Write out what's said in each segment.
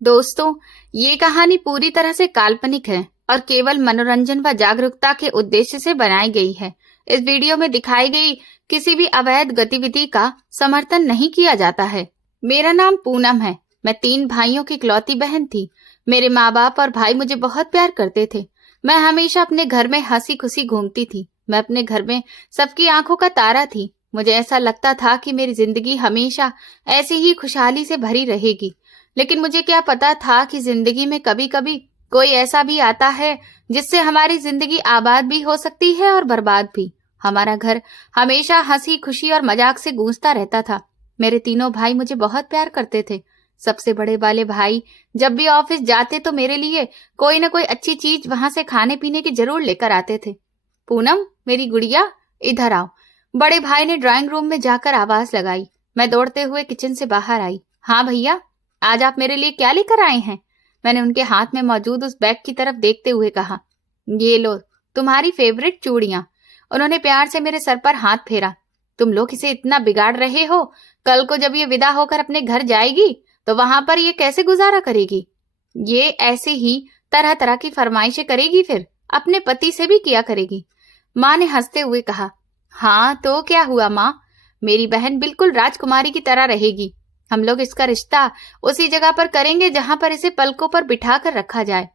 दोस्तों, ये कहानी पूरी तरह से काल्पनिक है और केवल मनोरंजन व जागरूकता के उद्देश्य से बनाई गई है। इस वीडियो में दिखाई गई किसी भी अवैध गतिविधि का समर्थन नहीं किया जाता है। मेरा नाम पूनम है। मैं 3 भाइयों की इकलौती बहन थी। मेरे माँ बाप और भाई मुझे बहुत प्यार करते थे। मैं हमेशा अपने घर में हंसी खुशी घूमती थी। मैं अपने घर में सबकी आंखों का तारा थी। मुझे ऐसा लगता था कि मेरी जिंदगी हमेशा ऐसी ही खुशहाली से भरी रहेगी। लेकिन मुझे क्या पता था कि जिंदगी में कभी कभी कोई ऐसा भी आता है जिससे हमारी जिंदगी आबाद भी हो सकती है और बर्बाद भी। हमारा घर हमेशा हंसी खुशी और मजाक से गूंजता रहता था। मेरे तीनों भाई मुझे बहुत प्यार करते थे। सबसे बड़े वाले भाई जब भी ऑफिस जाते तो मेरे लिए कोई ना कोई अच्छी चीज वहां से खाने पीने की जरूर लेकर आते थे। पूनम, मेरी गुड़िया, इधर आओ। बड़े भाई ने ड्राइंग रूम में जाकर आवाज लगाई। मैं दौड़ते हुए किचन से बाहर आई। हाँ भैया, आज आप मेरे लिए क्या लेकर आए हैं? मैंने उनके हाथ में मौजूद उस बैग की तरफ देखते हुए कहा। ये लो, तुम्हारी फेवरेट चूड़ियां। उन्होंने प्यार से मेरे सर पर हाथ फेरा। तुम लोग इसे इतना बिगाड़ रहे हो, कल को जब ये विदा होकर अपने घर जाएगी तो वहां पर ये कैसे गुजारा करेगी? ये ऐसे ही तरह तरह की फरमाइशें करेगी, फिर अपने पति से भी किया करेगी। माँ ने हंसते हुए कहा। हाँ तो क्या हुआ माँ, मेरी बहन बिल्कुल राजकुमारी की तरह रहेगी। हम लोग इसका रिश्ता उसी जगह पर करेंगे जहां पर इसे पलकों पर बिठा कर रखा जाए।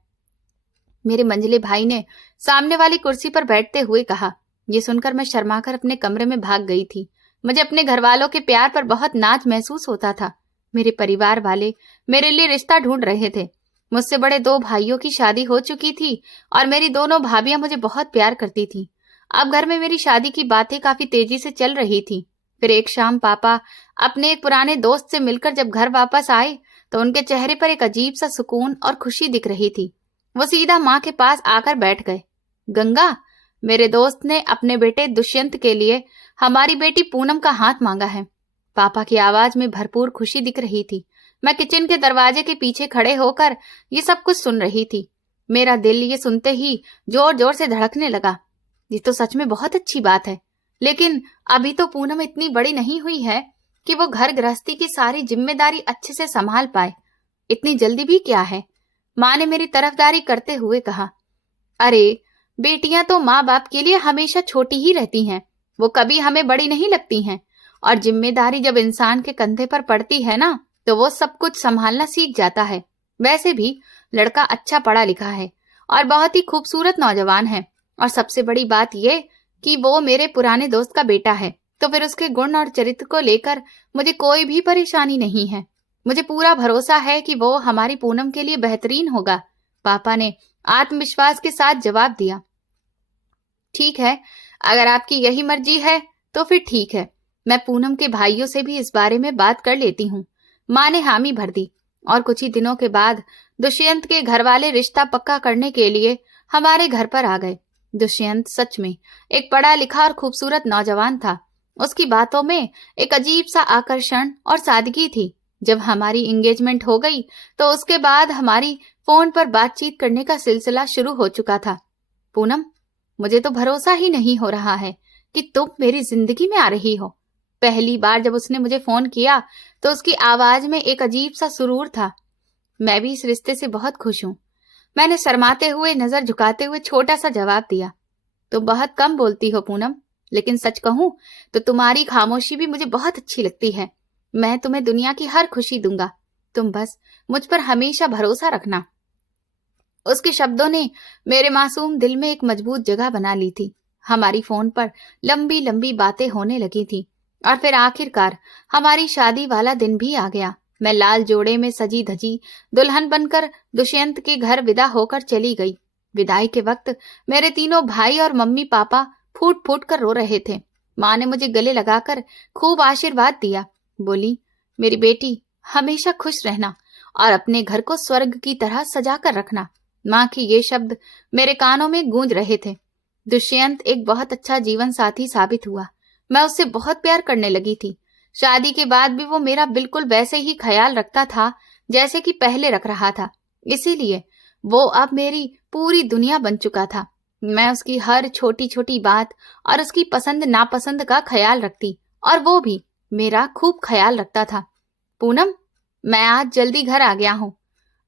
मेरे मंझले भाई ने सामने वाली कुर्सी पर बैठते हुए कहा। ये सुनकर मैं शर्माकर अपने कमरे में भाग गई थी। मुझे अपने घर वालों के प्यार पर बहुत नाज महसूस होता था। मेरे परिवार वाले मेरे लिए रिश्ता ढूंढ रहे थे। मुझसे बड़े 2 भाइयों की शादी हो चुकी थी और मेरी दोनों भाभियां मुझे बहुत प्यार करती थी। अब घर में मेरी शादी की बातें काफी तेजी से चल रही थी। फिर एक शाम पापा अपने एक पुराने दोस्त से मिलकर जब घर वापस आए तो उनके चेहरे पर एक अजीब सा सुकून और खुशी दिख रही थी। वो सीधा माँ के पास आकर बैठ गए। गंगा, मेरे दोस्त ने अपने बेटे दुष्यंत के लिए हमारी बेटी पूनम का हाथ मांगा है। पापा की आवाज में भरपूर खुशी दिख रही थी। मैं किचन के दरवाजे के पीछे खड़े होकर ये सब कुछ सुन रही थी। मेरा दिल ये सुनते ही जोर जोर से धड़कने लगा। ये तो सच में बहुत अच्छी बात है, लेकिन अभी तो पूनम इतनी बड़ी नहीं हुई है कि वो घर गृहस्थी की सारी जिम्मेदारी अच्छे से संभाल पाए। इतनी जल्दी भी क्या है? माँ ने मेरी तरफदारी करते हुए कहा। अरे, बेटियां तो माँ बाप के लिए हमेशा छोटी ही रहती हैं। वो कभी हमें बड़ी नहीं लगती हैं। और जिम्मेदारी जब इंसान के कंधे पर पड़ती है ना, तो वो सब कुछ संभालना सीख जाता है। वैसे भी लड़का अच्छा पढ़ा लिखा है और बहुत ही खूबसूरत नौजवान है। और सबसे बड़ी बात ये कि वो मेरे पुराने दोस्त का बेटा है, तो फिर उसके गुण और चरित्र को लेकर मुझे कोई भी परेशानी नहीं है। मुझे पूरा भरोसा है कि वो हमारी पूनम के लिए बेहतरीन होगा। पापा ने आत्मविश्वास के साथ जवाब दिया। ठीक है, अगर आपकी यही मर्जी है तो फिर ठीक है। मैं पूनम के भाइयों से भी इस बारे में बात कर लेती हूँ। माँ ने हामी भर दी और कुछ ही दिनों के बाद दुष्यंत के घर वाले रिश्ता पक्का करने के लिए हमारे घर पर आ गए। दुष्यंत सच में एक पढ़ा लिखा और खूबसूरत नौजवान था। उसकी बातों में एक अजीब सा आकर्षण और सादगी थी। जब हमारी एंगेजमेंट हो गई तो उसके बाद हमारी फोन पर बातचीत करने का सिलसिला शुरू हो चुका था। पूनम, मुझे तो भरोसा ही नहीं हो रहा है कि तुम मेरी जिंदगी में आ रही हो। पहली बार जब उसने मुझे फोन किया तो उसकी आवाज में एक अजीब सा सुरूर था। मैं भी इस रिश्ते से बहुत खुश हूँ। मैंने शर्माते हुए नजर झुकाते हुए छोटा सा जवाब दिया। तुम बहुत कम बोलती हो पूनम, लेकिन सच कहूं तो तुम्हारी खामोशी भी मुझे बहुत अच्छी लगती है। मैं तुम्हें दुनिया की हर खुशी दूंगा। तुम बस मुझ पर हमेशा भरोसा रखना। उसके शब्दों ने मेरे मासूम दिल में एक मजबूत जगह बना ली थी। हमारी फोन पर लंबी लंबी बातें होने लगी थी और फिर आखिरकार हमारी शादी वाला दिन भी आ गया। मैं लाल जोड़े में सजी धजी दुल्हन बनकर दुष्यंत के घर विदा होकर चली गई। विदाई के वक्त मेरे तीनों भाई और मम्मी पापा फूट फूट कर रो रहे थे। माँ ने मुझे गले लगाकर खूब आशीर्वाद दिया। बोली, मेरी बेटी, हमेशा खुश रहना और अपने घर को स्वर्ग की तरह सजा कर रखना। माँ के ये शब्द मेरे कानों में गूंज रहे थे। दुष्यंत एक बहुत अच्छा जीवन साथी साबित हुआ। मैं उससे बहुत प्यार करने लगी थी। शादी के बाद भी वो मेरा बिल्कुल वैसे ही ख्याल रखता था जैसे कि पहले रख रहा था। इसीलिए वो अब मेरी पूरी दुनिया बन चुका था। मैं उसकी हर छोटी छोटी बात और उसकी पसंद नापसंद का ख्याल रखती और वो भी मेरा खूब ख्याल रखता था। पूनम, मैं आज जल्दी घर आ गया हूँ।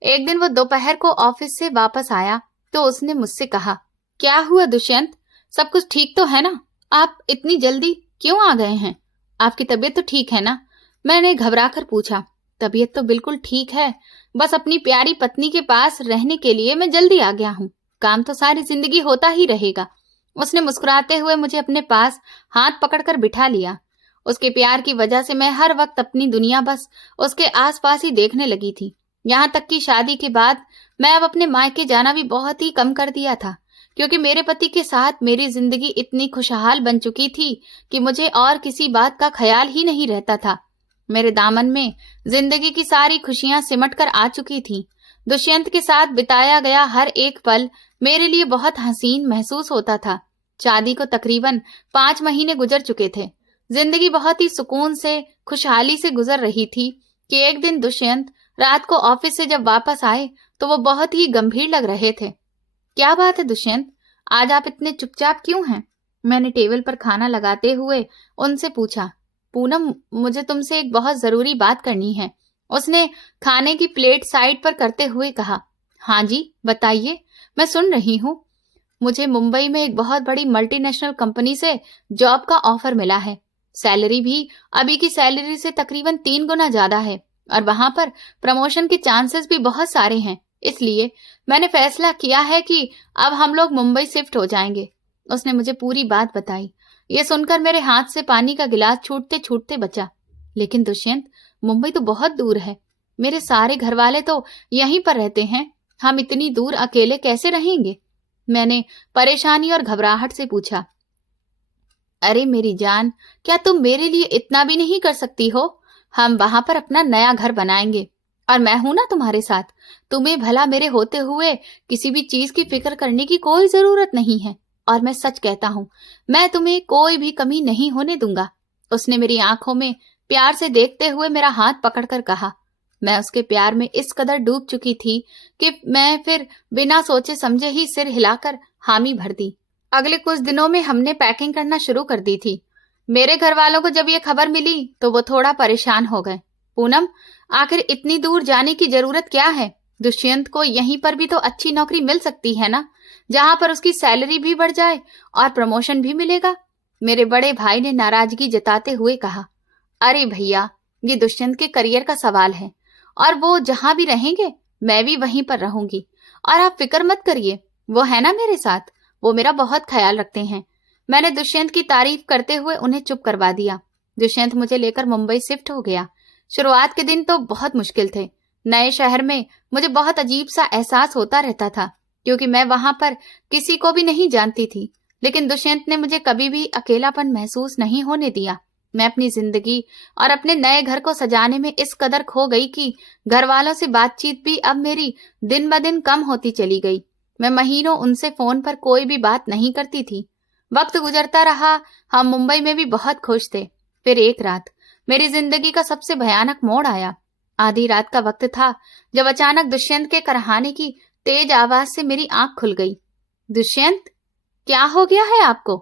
एक दिन वो दोपहर को ऑफिस से वापस आया तो उसने मुझसे कहा, क्या हुआ दुष्यंत, सब कुछ ठीक तो है ना? आप इतनी जल्दी क्यों आ गए हैं? आपकी तबीयत तो ठीक है ना? मैंने घबराकर पूछा। तबीयत तो बिल्कुल ठीक है, बस अपनी प्यारी पत्नी के पास रहने के लिए मैं जल्दी आ गया हूँ। काम तो सारी जिंदगी होता ही रहेगा। उसने मुस्कुराते हुए मुझे अपने पास हाथ पकड़कर बिठा लिया। उसके प्यार की वजह से मैं हर वक्त अपनी दुनिया बस उसके आसपास ही देखने लगी थी। यहाँ तक कि शादी के बाद मैं अब अपने मायके जाना भी बहुत ही कम कर दिया था, क्योंकि मेरे पति के साथ मेरी जिंदगी इतनी खुशहाल बन चुकी थी कि मुझे और किसी बात का ख्याल ही नहीं रहता था। मेरे दामन में जिंदगी की सारी खुशियां सिमट कर आ चुकी थी। दुष्यंत के साथ बिताया गया हर एक पल मेरे लिए बहुत हसीन महसूस होता था। शादी को तकरीबन 5 महीने गुजर चुके थे। जिंदगी बहुत ही सुकून से, खुशहाली से गुजर रही थी कि एक दिन दुष्यंत रात को ऑफिस से जब वापस आए तो वो बहुत ही गंभीर लग रहे थे। क्या बात है दुष्यंत, आज आप इतने चुपचाप क्यों हैं? मैंने टेबल पर खाना लगाते हुए उनसे पूछा। पूनम, मुझे तुमसे एक बहुत जरूरी बात करनी है, उसने खाने की प्लेट साइड पर करते हुए कहा। हाँ जी बताइए, मैं सुन रही हूँ। मुझे मुंबई में एक बहुत बड़ी मल्टीनेशनल कंपनी से जॉब का ऑफर मिला है। सैलरी भी अभी की सैलरी से तकरीबन 3 गुना ज्यादा है और वहां पर प्रमोशन के चांसेस भी बहुत सारे हैं। इसलिए मैंने फैसला किया है कि अब हम लोग मुंबई शिफ्ट हो जाएंगे। उसने मुझे पूरी बात बताई। ये सुनकर मेरे हाथ से पानी का गिलास छूटते छूटते बचा। लेकिन दुष्यंत, मुंबई तो बहुत दूर है। मेरे सारे घर वाले तो यहीं पर रहते हैं। हम इतनी दूर अकेले कैसे रहेंगे? मैंने परेशानी और घबराहट से पूछा। अरे मेरी जान, क्या तुम मेरे लिए इतना भी नहीं कर सकती हो? हम वहां पर अपना नया घर बनाएंगे और मैं हूं ना तुम्हारे साथ। तुम्हें भला मेरे होते हुए किसी भी चीज की फिक्र करने की कोई जरूरत नहीं है। और मैं सच कहता हूं, मैं तुम्हें कोई भी कमी नहीं होने दूंगा। उसने मेरी आंखों में प्यार से देखते हुए मेरा हाथ पकड़कर कहा। मैं उसके प्यार में इस कदर डूब चुकी थी कि मैं फिर बिना सोचे समझे ही सिर हिलाकर हामी भर दी। अगले कुछ दिनों में हमने पैकिंग करना शुरू कर दी थी। मेरे घर वालों को जब ये खबर मिली तो वो थोड़ा परेशान हो गए। पूनम, आखिर इतनी दूर जाने की जरूरत क्या है? दुष्यंत को यहीं पर भी तो अच्छी नौकरी मिल सकती है ना, जहां पर उसकी सैलरी भी बढ़ जाए और प्रमोशन भी मिलेगा। मेरे बड़े भाई ने नाराजगी जताते हुए कहा। अरे भैया, ये दुष्यंत के करियर का सवाल है और वो जहां भी रहेंगे मैं भी वहीं पर रहूंगी। और आप फिक्र मत करिए, वो है ना मेरे साथ, वो मेरा बहुत ख्याल रखते हैं। मैंने दुष्यंत की तारीफ करते हुए उन्हें चुप करवा दिया। दुष्यंत मुझे लेकर मुंबई शिफ्ट हो गया। शुरुआत के दिन तो बहुत मुश्किल थे। नए शहर में मुझे बहुत अजीब सा एहसास होता रहता था, क्योंकि मैं वहां पर किसी को भी नहीं जानती थी। लेकिन दुष्यंत ने मुझे कभी भी अकेलापन महसूस नहीं होने दिया। मैं अपनी जिंदगी और अपने नए घर को सजाने में इस कदर खो गई कि घर वालों से बातचीत भी अब मेरी दिन ब दिन कम होती चली गई। मैं महीनों उनसे फोन पर कोई भी बात नहीं करती थी। वक्त गुजरता रहा, हम मुंबई में भी बहुत खुश थे। फिर एक रात मेरी जिंदगी का सबसे भयानक मोड़ आया। आधी रात का वक्त था जब अचानक दुष्यंत के करहाने की तेज आवाज से मेरी आंख खुल गई। दुष्यंत, क्या हो गया है आपको?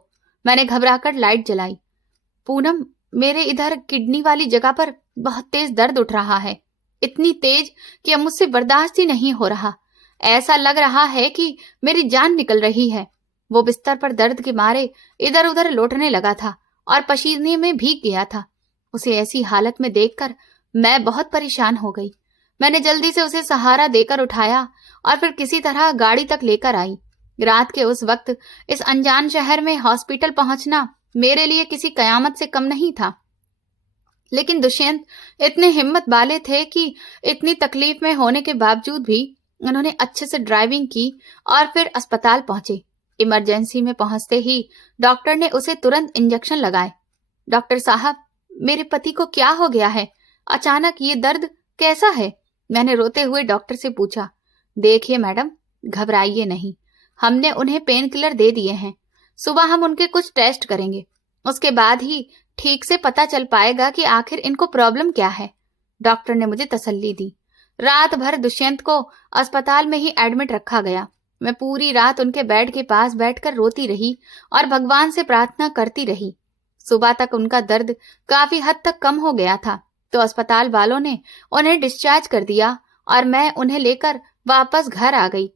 मैंने घबराकर लाइट जलाई। पूनम, मेरे इधर किडनी वाली जगह पर बहुत तेज दर्द उठ रहा है, इतनी तेज कि अब मुझसे बर्दाश्त ही नहीं हो रहा। ऐसा लग रहा है कि मेरी जान निकल रही है। वो बिस्तर पर दर्द के मारे इधर उधर लौटने लगा था और पसीने में भीग गया था। उसे ऐसी हालत में देखकर मैं बहुत परेशान हो गई। मैंने जल्दी से उसे सहारा देकर उठाया और फिर किसी तरह गाड़ी तक लेकर आई। रात के उस वक्त इस अनजान शहर में हॉस्पिटल पहुंचना मेरे लिए किसी कयामत से कम नहीं था। लेकिन दुष्यंत इतने हिम्मत वाले थे कि इतनी तकलीफ में होने के बावजूद भी उन्होंने अच्छे से ड्राइविंग की और फिर अस्पताल पहुंचे। इमरजेंसी में पहुंचते ही डॉक्टर ने उसे तुरंत इंजेक्शन लगाए। डॉक्टर साहब, मेरे पति को क्या हो गया है? अचानक ये दर्द कैसा है? मैंने रोते हुए डॉक्टर से पूछा। देखिए मैडम, घबराइए नहीं, हमने उन्हें पेन किलर दे दिए हैं। सुबह हम उनके कुछ टेस्ट करेंगे, उसके बाद ही ठीक से पता चल पाएगा कि आखिर इनको प्रॉब्लम क्या है। डॉक्टर ने मुझे तसल्ली दी। रात भर दुष्यंत को अस्पताल में ही एडमिट रखा गया। मैं पूरी रात उनके बेड के पास बैठकर रोती रही और भगवान से प्रार्थना करती रही। सुबह तक उनका दर्द काफी हद तक कम हो गया था तो अस्पताल वालों ने उन्हें डिस्चार्ज कर दिया और मैं उन्हें लेकर वापस घर आ गई।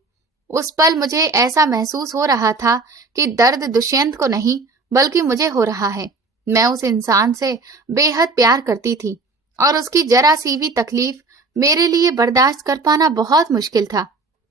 उस पल मुझे ऐसा महसूस हो रहा था कि दर्द दुष्यंत को नहीं बल्कि मुझे हो रहा है। मैं उस इंसान से बेहद प्यार करती थी और उसकी जरा सी भी तकलीफ मेरे लिए बर्दाश्त कर पाना बहुत मुश्किल था।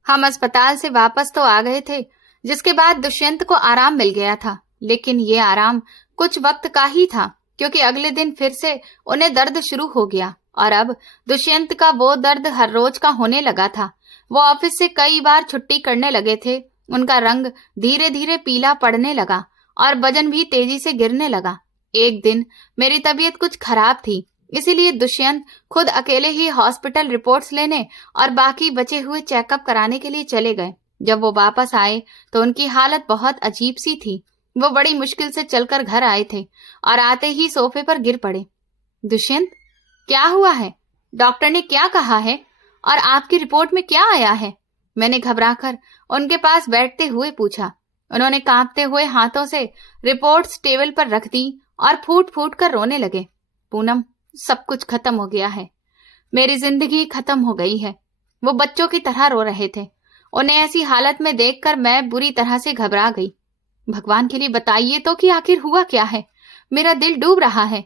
हम अस्पताल से वापस तो आ गए थे, जिसके बाद दुष्यंत को आराम मिल गया था, लेकिन ये आराम कुछ वक्त का ही था, क्योंकि अगले दिन फिर से उन्हें दर्द शुरू हो गया और अब दुष्यंत का वो दर्द हर रोज का होने लगा था। वो ऑफिस से कई बार छुट्टी करने लगे थे। उनका रंग धीरे धीरे पीला पड़ने लगा और वजन भी तेजी से गिरने लगा। एक दिन मेरी तबीयत कुछ खराब थी, इसीलिए दुष्यंत खुद अकेले ही हॉस्पिटल रिपोर्ट्स लेने और बाकी बचे हुए चेकअप कराने के लिए चले गए। जब वो वापस आए तो उनकी हालत बहुत अजीब सी थी। वो बड़ी मुश्किल से चलकर घर आए थे और आते ही सोफे पर गिर पड़े। दुष्यंत, क्या हुआ है? डॉक्टर ने क्या कहा है और आपकी रिपोर्ट में क्या आया है? मैंने घबराकर उनके पास बैठते हुए पूछा। उन्होंने कांपते हुए हाथों से रिपोर्ट्स टेबल पर रख दी और फूट फूट कर रोने लगे। पूनम, सब कुछ खत्म हो गया है। मेरी जिंदगी खत्म हो गई है। वो बच्चों की तरह रो रहे थे। उन्हें ऐसी हालत में देखकर मैं बुरी तरह से घबरा गई। भगवान के लिए बताइए तो कि आखिर हुआ क्या है। मेरा दिल डूब रहा है।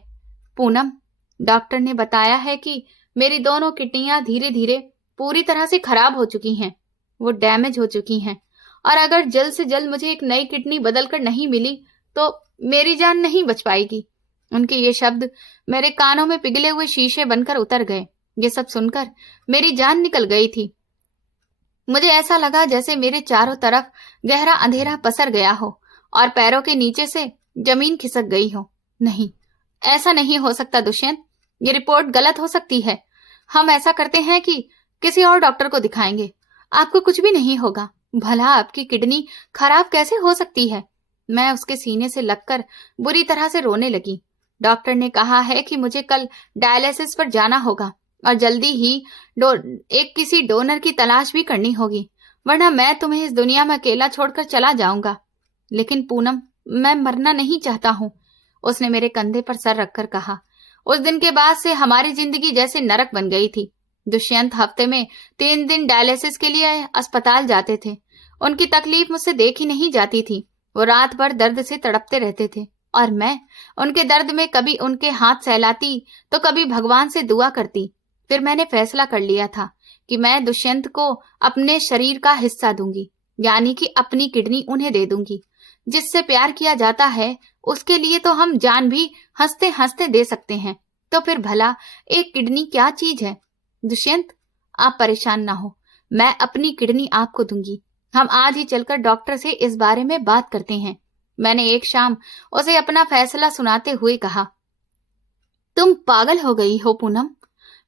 पूनम, डॉक्टर ने बताया है कि मेरी दोनों किडनियां धीरे धीरे पूरी तरह से खराब हो चुकी हैं। वो डैमेज हो चुकी हैं और अगर जल्द से जल्द मुझे एक नई किडनी बदलकर नहीं मिली तो मेरी जान नहीं बच पाएगी। उनके ये शब्द मेरे कानों में पिघले हुए शीशे बनकर उतर गए। ये सब सुनकर मेरी जान निकल गई थी। मुझे ऐसा लगा जैसे मेरे चारों तरफ गहरा अंधेरा पसर गया हो और पैरों के नीचे से जमीन खिसक गई हो। नहीं, ऐसा नहीं हो सकता दुष्यंत। ये रिपोर्ट गलत हो सकती है। हम ऐसा करते हैं कि किसी और डॉक्टर को दिखाएंगे। आपको कुछ भी नहीं होगा। भला आपकी किडनी खराब कैसे हो सकती है? मैं उसके सीने से लगकर बुरी तरह से रोने लगी। डॉक्टर ने कहा है कि मुझे कल डायलिसिस पर जाना होगा और जल्दी ही एक किसी डोनर की तलाश भी करनी होगी, वरना मैं तुम्हें इस दुनिया में अकेला छोड़कर चला जाऊंगा। लेकिन पूनम, मैं मरना नहीं चाहता हूँ, उसने मेरे कंधे पर सर रखकर कहा। उस दिन के बाद से हमारी जिंदगी जैसे नरक बन गई थी। दुष्यंत हफ्ते में 3 दिन डायलिसिस के लिए अस्पताल जाते थे। उनकी तकलीफ मुझसे देखी नहीं जाती थी। वो रात भर दर्द से तड़पते रहते थे और मैं उनके दर्द में कभी उनके हाथ सहलाती तो कभी भगवान से दुआ करती। फिर मैंने फैसला कर लिया था कि मैं दुष्यंत को अपने शरीर का हिस्सा दूंगी, यानी कि अपनी किडनी उन्हें दे दूंगी। जिससे प्यार किया जाता है उसके लिए तो हम जान भी हंसते हंसते दे सकते हैं, तो फिर भला एक किडनी क्या चीज है? दुष्यंत, आप परेशान ना हो, मैं अपनी किडनी आपको दूंगी। हम आज ही चलकर डॉक्टर से इस बारे में बात करते हैं। मैंने एक शाम उसे अपना फैसला सुनाते हुए कहा। तुम पागल हो गई हो पूनम।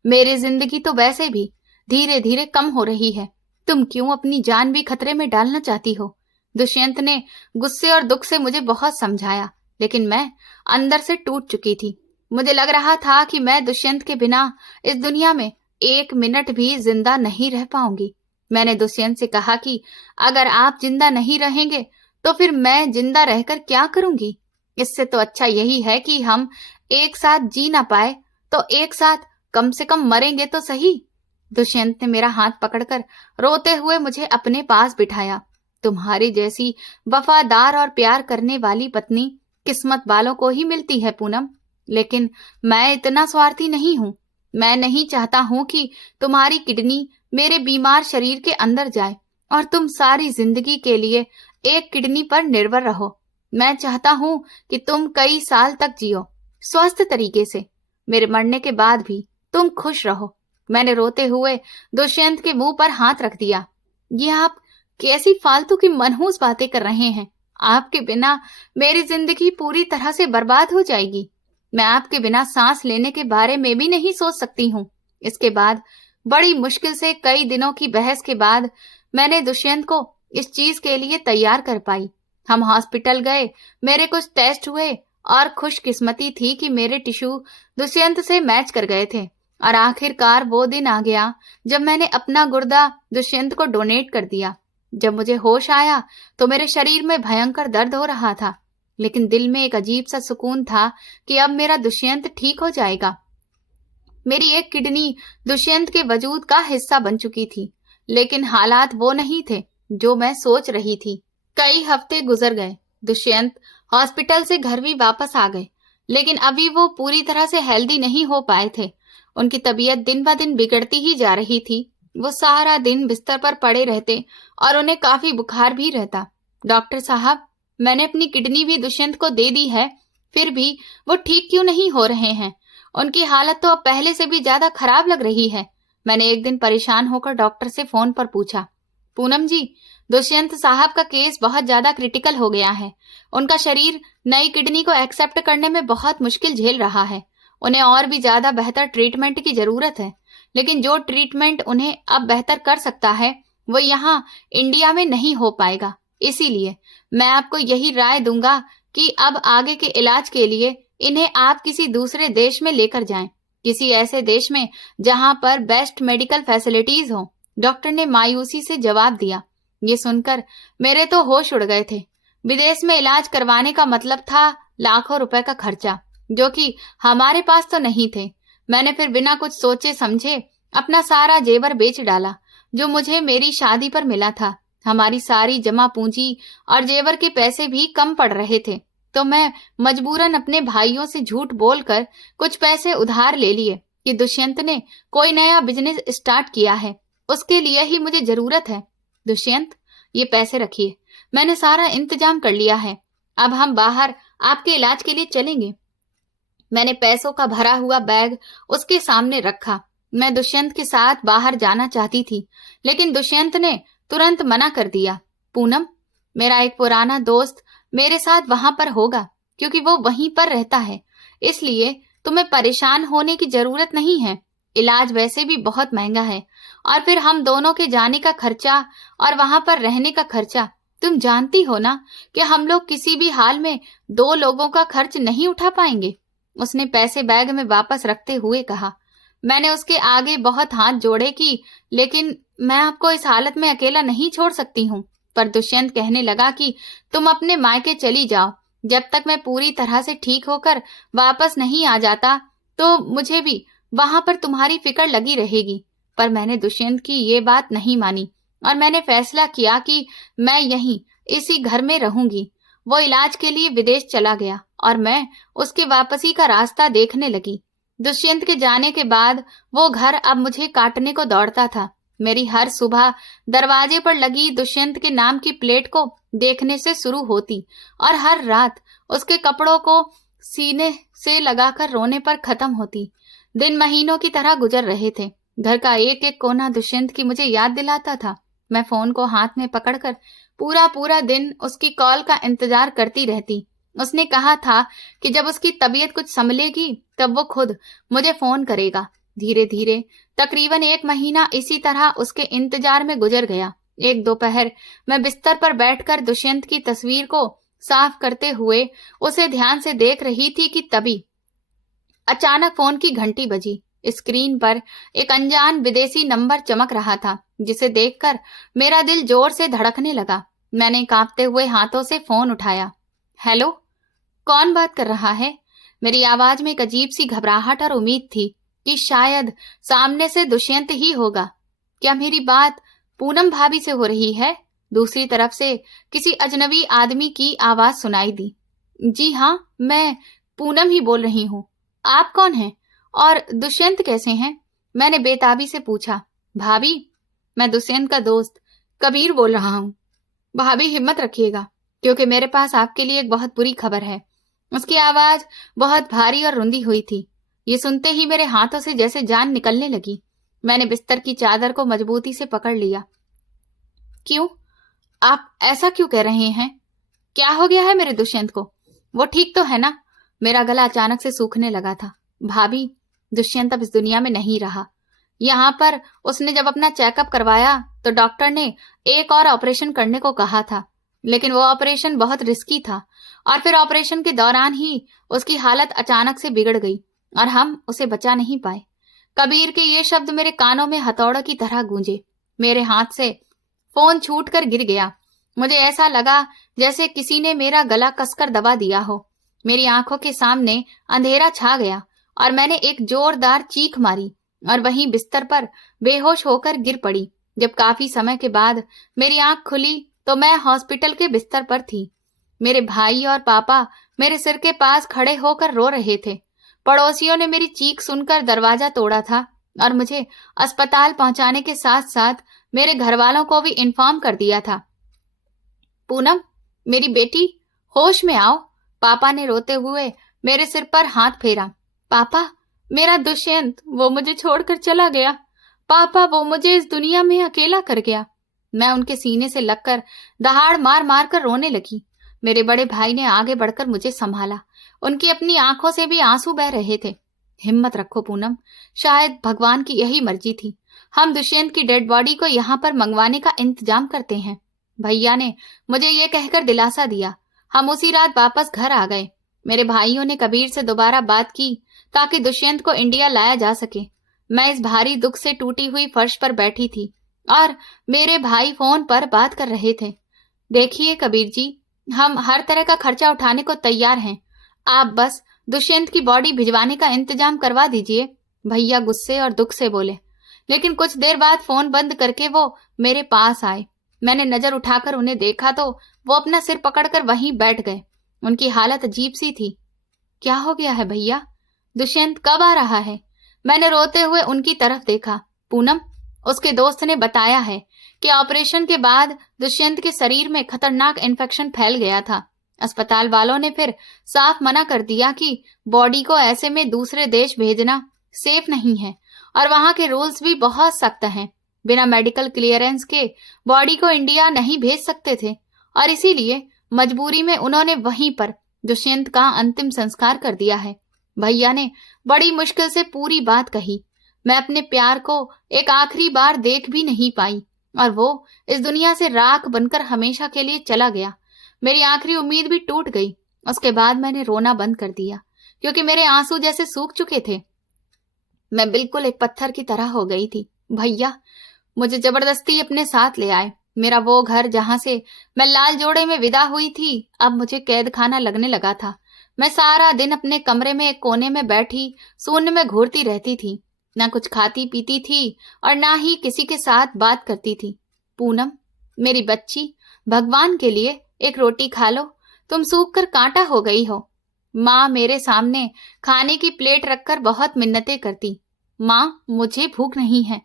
मेरी जिंदगी तो वैसे भी धीरे धीरे कम हो रही है। तुम क्यों अपनी जान भी खतरे में डालना चाहती हो? दुष्यंत ने गुस्से और दुख से मुझे बहुत समझाया, लेकिन मैं अंदर से टूट चुकी थी। मुझे लग रहा था कि मैं दुष्यंत के बिना इस दुनिया में 1 मिनट भी जिंदा नहीं रह पाऊंगी। मैंने दुष्यंत से कहा कि अगर आप जिंदा नहीं रहेंगे तो फिर मैं जिंदा रहकर क्या करूंगी? इससे तो अच्छा यही है कि हम एक साथ जी ना पाए तो एक साथ कम से कम मरेंगे तो सही। दुष्यंत ने मेरा हाथ पकड़कर रोते हुए मुझे अपने पास बिठाया। तुम्हारी जैसी वफादार और प्यार करने वाली पत्नी किस्मत वालों को ही मिलती है पूनम, लेकिन मैं इतना स्वार्थी नहीं हूँ। मैं नहीं चाहता हूँ कि तुम्हारी किडनी मेरे बीमार शरीर के अंदर जाए और तुम सारी जिंदगी के लिए एक किडनी पर निर्भर रहो। मैं चाहता हूँ कि तुम कई साल तक जियो स्वस्थ तरीके से। मेरे मरने के बाद भी तुम खुश रहो। मैंने रोते हुए दुष्यंत के मुंह पर हाथ रख दिया। ये आप कैसी फालतू की मनहूस बातें कर रहे हैं? आपके बिना मेरी जिंदगी पूरी तरह से बर्बाद हो जाएगी। मैं आपके बिना सांस लेने के बारे में भी नहीं सोच सकती हूँ। इसके बाद बड़ी मुश्किल से कई दिनों की बहस के बाद मैंने दुष्यंत को इस चीज के लिए तैयार कर पाई। हम हॉस्पिटल गए, मेरे कुछ टेस्ट हुए और खुशकिस्मती थी कि मेरे टिश्यू दुष्यंत से मैच कर गए थे और आखिरकार वो दिन आ गया जब मैंने अपना गुर्दा दुष्यंत को डोनेट कर दिया। जब मुझे होश आया तो मेरे शरीर में भयंकर दर्द हो रहा था, लेकिन दिल में एक अजीब सा सुकून था कि अब मेरा दुष्यंत ठीक हो जाएगा। मेरी एक किडनी दुष्यंत के वजूद का हिस्सा बन चुकी थी, लेकिन हालात वो नहीं थे जो मैं सोच रही थी। कई हफ्ते गुजर गए। दुष्यंत हॉस्पिटल से घर भी वापस आ गए, लेकिन अभी वो पूरी तरह से हेल्दी नहीं हो पाए थे। उनकी तबीयत दिन ब दिन बिगड़ती ही जा रही थी। वो सारा दिन बिस्तर पर पड़े रहते और उन्हें काफी बुखार भी रहता। डॉक्टर साहब, मैंने अपनी किडनी भी दुष्यंत को दे दी है, फिर भी वो ठीक क्यों नहीं हो रहे हैं? उनकी हालत तो अब पहले से भी ज्यादा खराब लग रही है। मैंने एक दिन परेशान होकर डॉक्टर से फोन पर पूछा, पूनम जी, दुष्यंत साहब का केस बहुत ज्यादा क्रिटिकल हो गया है। उनका शरीर नई किडनी को एक्सेप्ट करने में बहुत मुश्किल झेल रहा है। उन्हें और भी ज्यादा बेहतर ट्रीटमेंट की जरूरत है, लेकिन जो ट्रीटमेंट उन्हें अब बेहतर कर सकता है वो यहाँ इंडिया में नहीं हो पाएगा। इसीलिए मैं आपको यही राय दूंगा कि अब आगे के इलाज के लिए इन्हें आप किसी दूसरे देश में लेकर जाएं, किसी ऐसे देश में जहां पर बेस्ट मेडिकल फैसिलिटीज हो। डॉक्टर ने मायूसी से जवाब दिया। ये सुनकर मेरे तो होश उड़ गए थे। विदेश में इलाज करवाने का मतलब था लाखों रुपए का खर्चा, जो कि हमारे पास तो नहीं थे। मैंने फिर बिना कुछ सोचे समझे अपना सारा जेवर बेच डाला जो मुझे मेरी शादी पर मिला था। हमारी सारी जमा पूंजी और जेवर के पैसे भी कम पड़ रहे थे, तो मैं मजबूरन अपने भाइयों से झूठ बोलकर कुछ पैसे उधार ले लिए कि दुष्यंत ने कोई नया बिजनेस स्टार्ट किया है, उसके लिए ही मुझे जरूरत है। दुष्यंत, ये पैसे रखिए, मैंने सारा इंतजाम कर लिया है। अब हम बाहर आपके इलाज के लिए चलेंगे। मैंने पैसों का भरा हुआ बैग उसके सामने रखा। मैं दुष्यंत के साथ बाहर जाना चाहती थी, लेकिन दुष्यंत ने तुरंत मना कर दिया। पूनम, मेरा एक पुराना दोस्त मेरे साथ वहां पर होगा, क्योंकि वो वहीं पर रहता है, इसलिए तुम्हें परेशान होने की जरूरत नहीं है। इलाज वैसे भी बहुत महंगा है, और फिर हम दोनों के जाने का खर्चा और वहां पर रहने का खर्चा, तुम जानती हो ना कि हम लोग किसी भी हाल में 2 लोगों का खर्च नहीं उठा पाएंगे। उसने पैसे बैग में वापस रखते हुए कहा। मैंने उसके आगे बहुत हाथ जोड़े कि लेकिन मैं आपको इस हालत में अकेला नहीं छोड़ सकती हूँ। पर दुष्यंत कहने लगा कि तुम अपने मायके चली जाओ, जब तक मैं पूरी तरह से ठीक होकर वापस नहीं आ जाता तो मुझे भी वहां पर तुम्हारी फिक्र लगी रहेगी। पर मैंने दुष्यंत की ये बात नहीं मानी और मैंने फैसला किया कि मैं यहीं इसी घर में रहूंगी। वो इलाज के लिए विदेश चला गया और मैं उसके वापसी का रास्ता देखने लगी। दुष्यंत के जाने के बाद वो घर अब मुझे काटने को दौड़ता था। मेरी हर सुबह दरवाजे पर लगी दुष्यंत के नाम की प्लेट को देखने से शुरू होती और हर रात उसके कपड़ों को सीने से लगाकर रोने पर खत्म होती। दिन महीनों की तरह गुजर रहे थे। घर का एक एक कोना दुष्यंत की मुझे याद दिलाता था। मैं फोन को हाथ में पकड़कर पूरा पूरा दिन उसकी कॉल का इंतजार करती रहती। उसने कहा था कि जब उसकी तबीयत कुछ संभलेगी तब वो खुद मुझे फोन करेगा। धीरे धीरे तकरीबन 1 महीना इसी तरह उसके इंतजार में गुजर गया। एक दोपहर मैं बिस्तर पर बैठकर दुष्यंत की तस्वीर को साफ करते हुए उसे ध्यान से देख रही थी कि तभी अचानक फोन की घंटी बजी। स्क्रीन पर एक अनजान विदेशी नंबर चमक रहा था, जिसे देखकर मेरा दिल जोर से धड़कने लगा। मैंने कांपते हुए हाथों से फोन उठाया। हेलो, कौन बात कर रहा है? मेरी आवाज में एक अजीब सी घबराहट और उम्मीद थी कि शायद सामने से दुष्यंत ही होगा। क्या मेरी बात पूनम भाभी से हो रही है? दूसरी तरफ से किसी अजनबी आदमी की आवाज सुनाई दी। जी हाँ, मैं पूनम ही बोल रही हूँ। आप कौन हैं और दुष्यंत कैसे हैं? मैंने बेताबी से पूछा। भाभी, मैं दुष्यंत का दोस्त कबीर बोल रहा हूँ। भाभी, हिम्मत रखिएगा, क्योंकि मेरे पास आपके लिए एक बहुत बुरी खबर है। उसकी आवाज बहुत भारी और रुंधी हुई थी। ये सुनते ही मेरे हाथों से जैसे जान निकलने लगी। मैंने बिस्तर की चादर को मजबूती से पकड़ लिया। क्यों? आप ऐसा क्यों कह रहे हैं? क्या हो गया है मेरे दुष्यंत को? वो ठीक तो है ना? मेरा गला अचानक से सूखने लगा था। भाभी, दुष्यंत अब इस दुनिया में नहीं रहा। यहाँ पर उसने जब अपना चेकअप करवाया तो डॉक्टर ने एक और ऑपरेशन करने को कहा था, लेकिन वो ऑपरेशन बहुत रिस्की था और फिर ऑपरेशन के दौरान ही उसकी हालत अचानक से बिगड़ गई और हम उसे बचा नहीं पाए। कबीर के ये शब्द मेरे कानों में हथौड़ों की तरह गूंजे। मेरे हाथ से फोन छूटकर गिर गया। मुझे ऐसा लगा जैसे किसी ने मेरा गला कसकर दबा दिया हो। मेरी आंखों के सामने अंधेरा छा गया और मैंने एक जोरदार चीख मारी और वहीं बिस्तर पर बेहोश होकर गिर पड़ी। जब काफी समय के बाद मेरी आंख खुली तो मैं हॉस्पिटल के बिस्तर पर थी। मेरे भाई और पापा मेरे सिर के पास खड़े होकर रो रहे थे। पड़ोसियों ने मेरी चीख सुनकर दरवाजा तोड़ा था और मुझे अस्पताल पहुंचाने के साथ साथ मेरे घर वालों को भी इन्फॉर्म कर दिया था। पूनम, मेरी बेटी, होश में आओ। पापा ने रोते हुए मेरे सिर पर हाथ फेरा। पापा, मेरा दुष्यंत, वो मुझे छोड़कर चला गया। पापा, वो मुझे इस दुनिया में अकेला कर गया। मैं उनके सीने से लगकर दहाड़ मार मार कर रोने लगी। मेरे बड़े भाई ने आगे बढ़कर मुझे संभाला। उनकी अपनी आंखों से भी आंसू बह रहे थे। हिम्मत रखो पूनम, शायद भगवान की यही मर्जी थी। हम दुष्यंत की डेड बॉडी को यहाँ पर मंगवाने का इंतजाम करते हैं। भैया ने मुझे ये कहकर दिलासा दिया। हम उसी रात वापस घर आ गए। मेरे भाइयों ने कबीर से दोबारा बात की ताकि दुष्यंत को इंडिया लाया जा सके। मैं इस भारी दुख से टूटी हुई फर्श पर बैठी थी और मेरे भाई फोन पर बात कर रहे थे। देखिए कबीर जी, हम हर तरह का खर्चा उठाने को तैयार हैं। आप बस दुष्यंत की बॉडी भिजवाने का इंतजाम करवा दीजिए। भैया गुस्से और दुख से बोले। लेकिन कुछ देर बाद फोन बंद करके वो मेरे पास आए। मैंने नजर उठाकर उन्हें देखा तो वो अपना सिर पकड़कर वहीं बैठ गए। उनकी हालत अजीब सी थी। क्या हो गया है भैया? दुष्यंत कब आ रहा है? मैंने रोते हुए उनकी तरफ देखा। पूनम, उसके दोस्त ने बताया है कि ऑपरेशन के बाद दुष्यंत के शरीर में खतरनाक इन्फेक्शन फैल गया था। अस्पताल वालों ने फिर साफ मना कर दिया कि बॉडी को ऐसे में दूसरे देश भेजना सेफ नहीं है और वहां के रूल्स भी बहुत सख्त हैं। बिना मेडिकल क्लियरेंस के बॉडी को इंडिया नहीं भेज सकते थे और इसीलिए मजबूरी में उन्होंने वहीं पर दुष्यंत का अंतिम संस्कार कर दिया है। भैया ने बड़ी मुश्किल से पूरी बात कही। मैं अपने प्यार को एक आखिरी बार देख भी नहीं पाई और वो इस दुनिया से राख बनकर हमेशा के लिए चला गया। मेरी आखिरी उम्मीद भी टूट गई। उसके बाद मैंने रोना बंद कर दिया क्योंकि मेरे आंसू जैसे सूख चुके थे। मैं बिल्कुल एक पत्थर की तरह हो गई थी। भैया मुझे जबरदस्ती अपने साथ ले आए। मेरा वो घर जहां से मैं लाल जोड़े में विदा हुई थी अब मुझे कैद खाना लगने लगा था। मैं सारा दिन अपने कमरे में एक कोने में बैठी शून्य में घूरती रहती थी। ना कुछ खाती पीती थी और ना ही किसी के साथ बात करती थी। पूनम, मेरी बच्ची, भगवान के लिए एक रोटी खा लो। तुम सूख कर कांटा हो गई हो। माँ मेरे सामने खाने की प्लेट रखकर बहुत मिन्नतें करती। माँ, मुझे भूख नहीं है,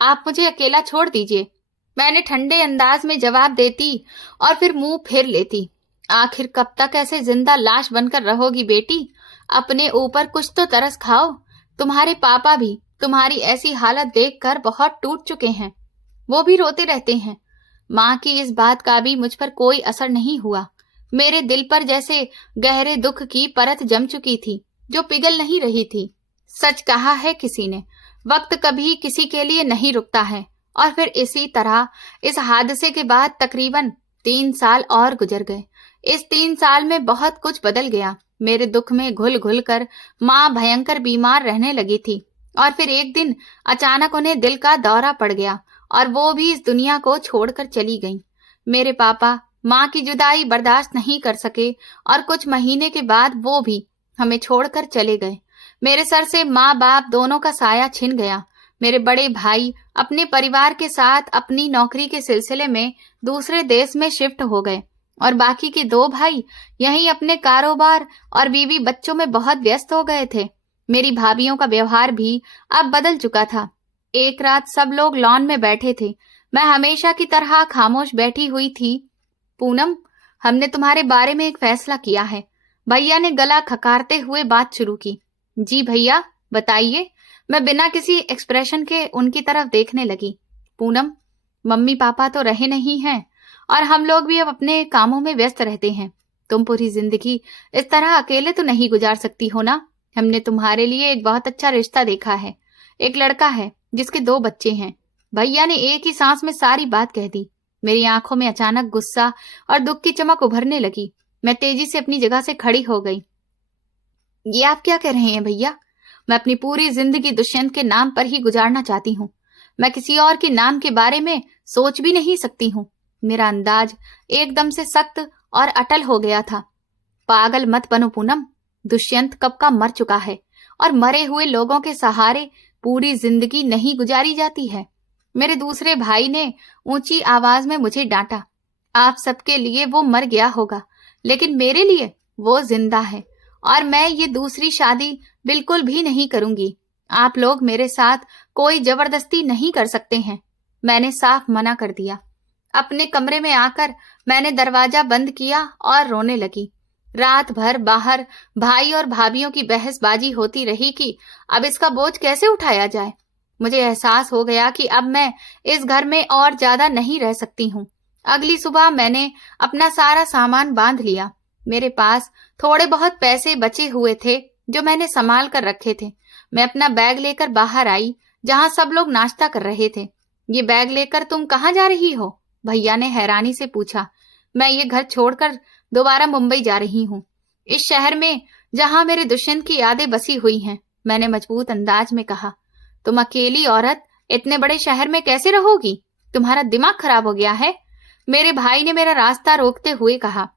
आप मुझे अकेला छोड़ दीजिए। मैंने ठंडे अंदाज में जवाब देती और फिर मुंह फेर लेती। आखिर कब तक ऐसे जिंदा लाश बनकर रहोगी बेटी? अपने ऊपर कुछ तो तरस खाओ। तुम्हारे पापा भी तुम्हारी ऐसी हालत देखकर बहुत टूट चुके हैं। वो भी रोते रहते हैं। माँ की इस बात का भी मुझ पर कोई असर नहीं हुआ। मेरे दिल पर जैसे गहरे दुख की परत जम चुकी थी जो पिघल नहीं रही थी। सच कहा है किसी ने, वक्त कभी किसी के लिए नहीं रुकता है। और फिर इसी तरह इस हादसे के बाद तकरीबन 3 साल और गुजर गए। इस 3 साल में बहुत कुछ बदल गया। मेरे दुख में घुल घुल कर माँ भयंकर बीमार रहने लगी थी और फिर एक दिन अचानक उन्हें दिल का दौरा पड़ गया और वो भी इस दुनिया को छोड़कर चली गईं। मेरे पापा माँ की जुदाई बर्दाश्त नहीं कर सके और कुछ महीने के बाद वो भी हमें छोड़कर चले गए। मेरे सर से माँ बाप दोनों का साया छिन गया। मेरे बड़े भाई अपने परिवार के साथ अपनी नौकरी के सिलसिले में दूसरे देश में शिफ्ट हो गए और बाकी के 2 भाई यहीं अपने कारोबार और बीवी बच्चों में बहुत व्यस्त हो गए थे। मेरी भाभियों का व्यवहार भी अब बदल चुका था। एक रात सब लोग लॉन में बैठे थे। मैं हमेशा की तरह खामोश बैठी हुई थी। पूनम, हमने तुम्हारे बारे में एक फैसला किया है। भैया ने गला खकारते हुए बात शुरू की। जी भैया, बताइए। मैं बिना किसी एक्सप्रेशन के उनकी तरफ देखने लगी। पूनम, मम्मी पापा तो रहे नहीं हैं और हम लोग भी अब अपने कामों में व्यस्त रहते हैं। तुम पूरी जिंदगी इस तरह अकेले तो नहीं गुजार सकती हो ना। हमने तुम्हारे लिए एक बहुत अच्छा रिश्ता देखा है। एक लड़का है जिसके 2 बच्चे हैं। भैया ने एक ही सांस में सारी बात कह दी। मेरी आंखों में अचानक गुस्सा और दुख की चमक उभरने लगी। मैं तेजी से अपनी जगह से खड़ी हो गई। ये आप क्या कह रहे हैं भैया? मैं अपनी पूरी जिंदगी दुष्यंत के नाम पर ही गुजारना चाहती हूँ। मैं किसी और के नाम के बारे में सोच भी नहीं सकती हूँ। मेरा अंदाज एकदम से सख्त और अटल हो गया था। पागल मत बनो पूनम। दुष्यंत कब का मर चुका है और मरे हुए लोगों के सहारे पूरी जिंदगी नहीं गुजारी जाती है। मेरे दूसरे भाई ने ऊंची आवाज में मुझे डांटा। आप सबके लिए वो मर गया होगा, लेकिन मेरे लिए वो जिंदा है और मैं ये दूसरी शादी बिल्कुल भी नहीं करूंगी। आप लोग मेरे साथ कोई जबरदस्ती नहीं कर सकते हैं। मैंने साफ मना कर दिया। अपने कमरे में आकर मैंने दरवाजा बंद किया और रोने लगी। रात भर बाहर भाई और भाभियों की बहसबाजी होती रही कि अब इसका बोझ कैसे उठाया जाए। मुझे एहसास हो गया कि अब मैं इस घर में और ज्यादा नहीं रह सकती हूँ। अगली सुबह मैंने अपना सारा सामान बांध लिया। मेरे पास थोड़े बहुत पैसे बचे हुए थे जो मैंने संभाल कर रखे थे। मैं अपना बैग लेकर बाहर आई जहां सब लोग नाश्ता कर रहे थे। ये बैग लेकर तुम कहाँ जा रही हो? भैया ने हैरानी से पूछा। मैं ये घर छोड़कर दोबारा मुंबई जा रही हूँ, इस शहर में जहां मेरे दुष्यंत की यादें बसी हुई हैं, मैंने मजबूत अंदाज में कहा। तुम अकेली औरत इतने बड़े शहर में कैसे रहोगी? तुम्हारा दिमाग खराब हो गया है? मेरे भाई ने मेरा रास्ता रोकते हुए कहा।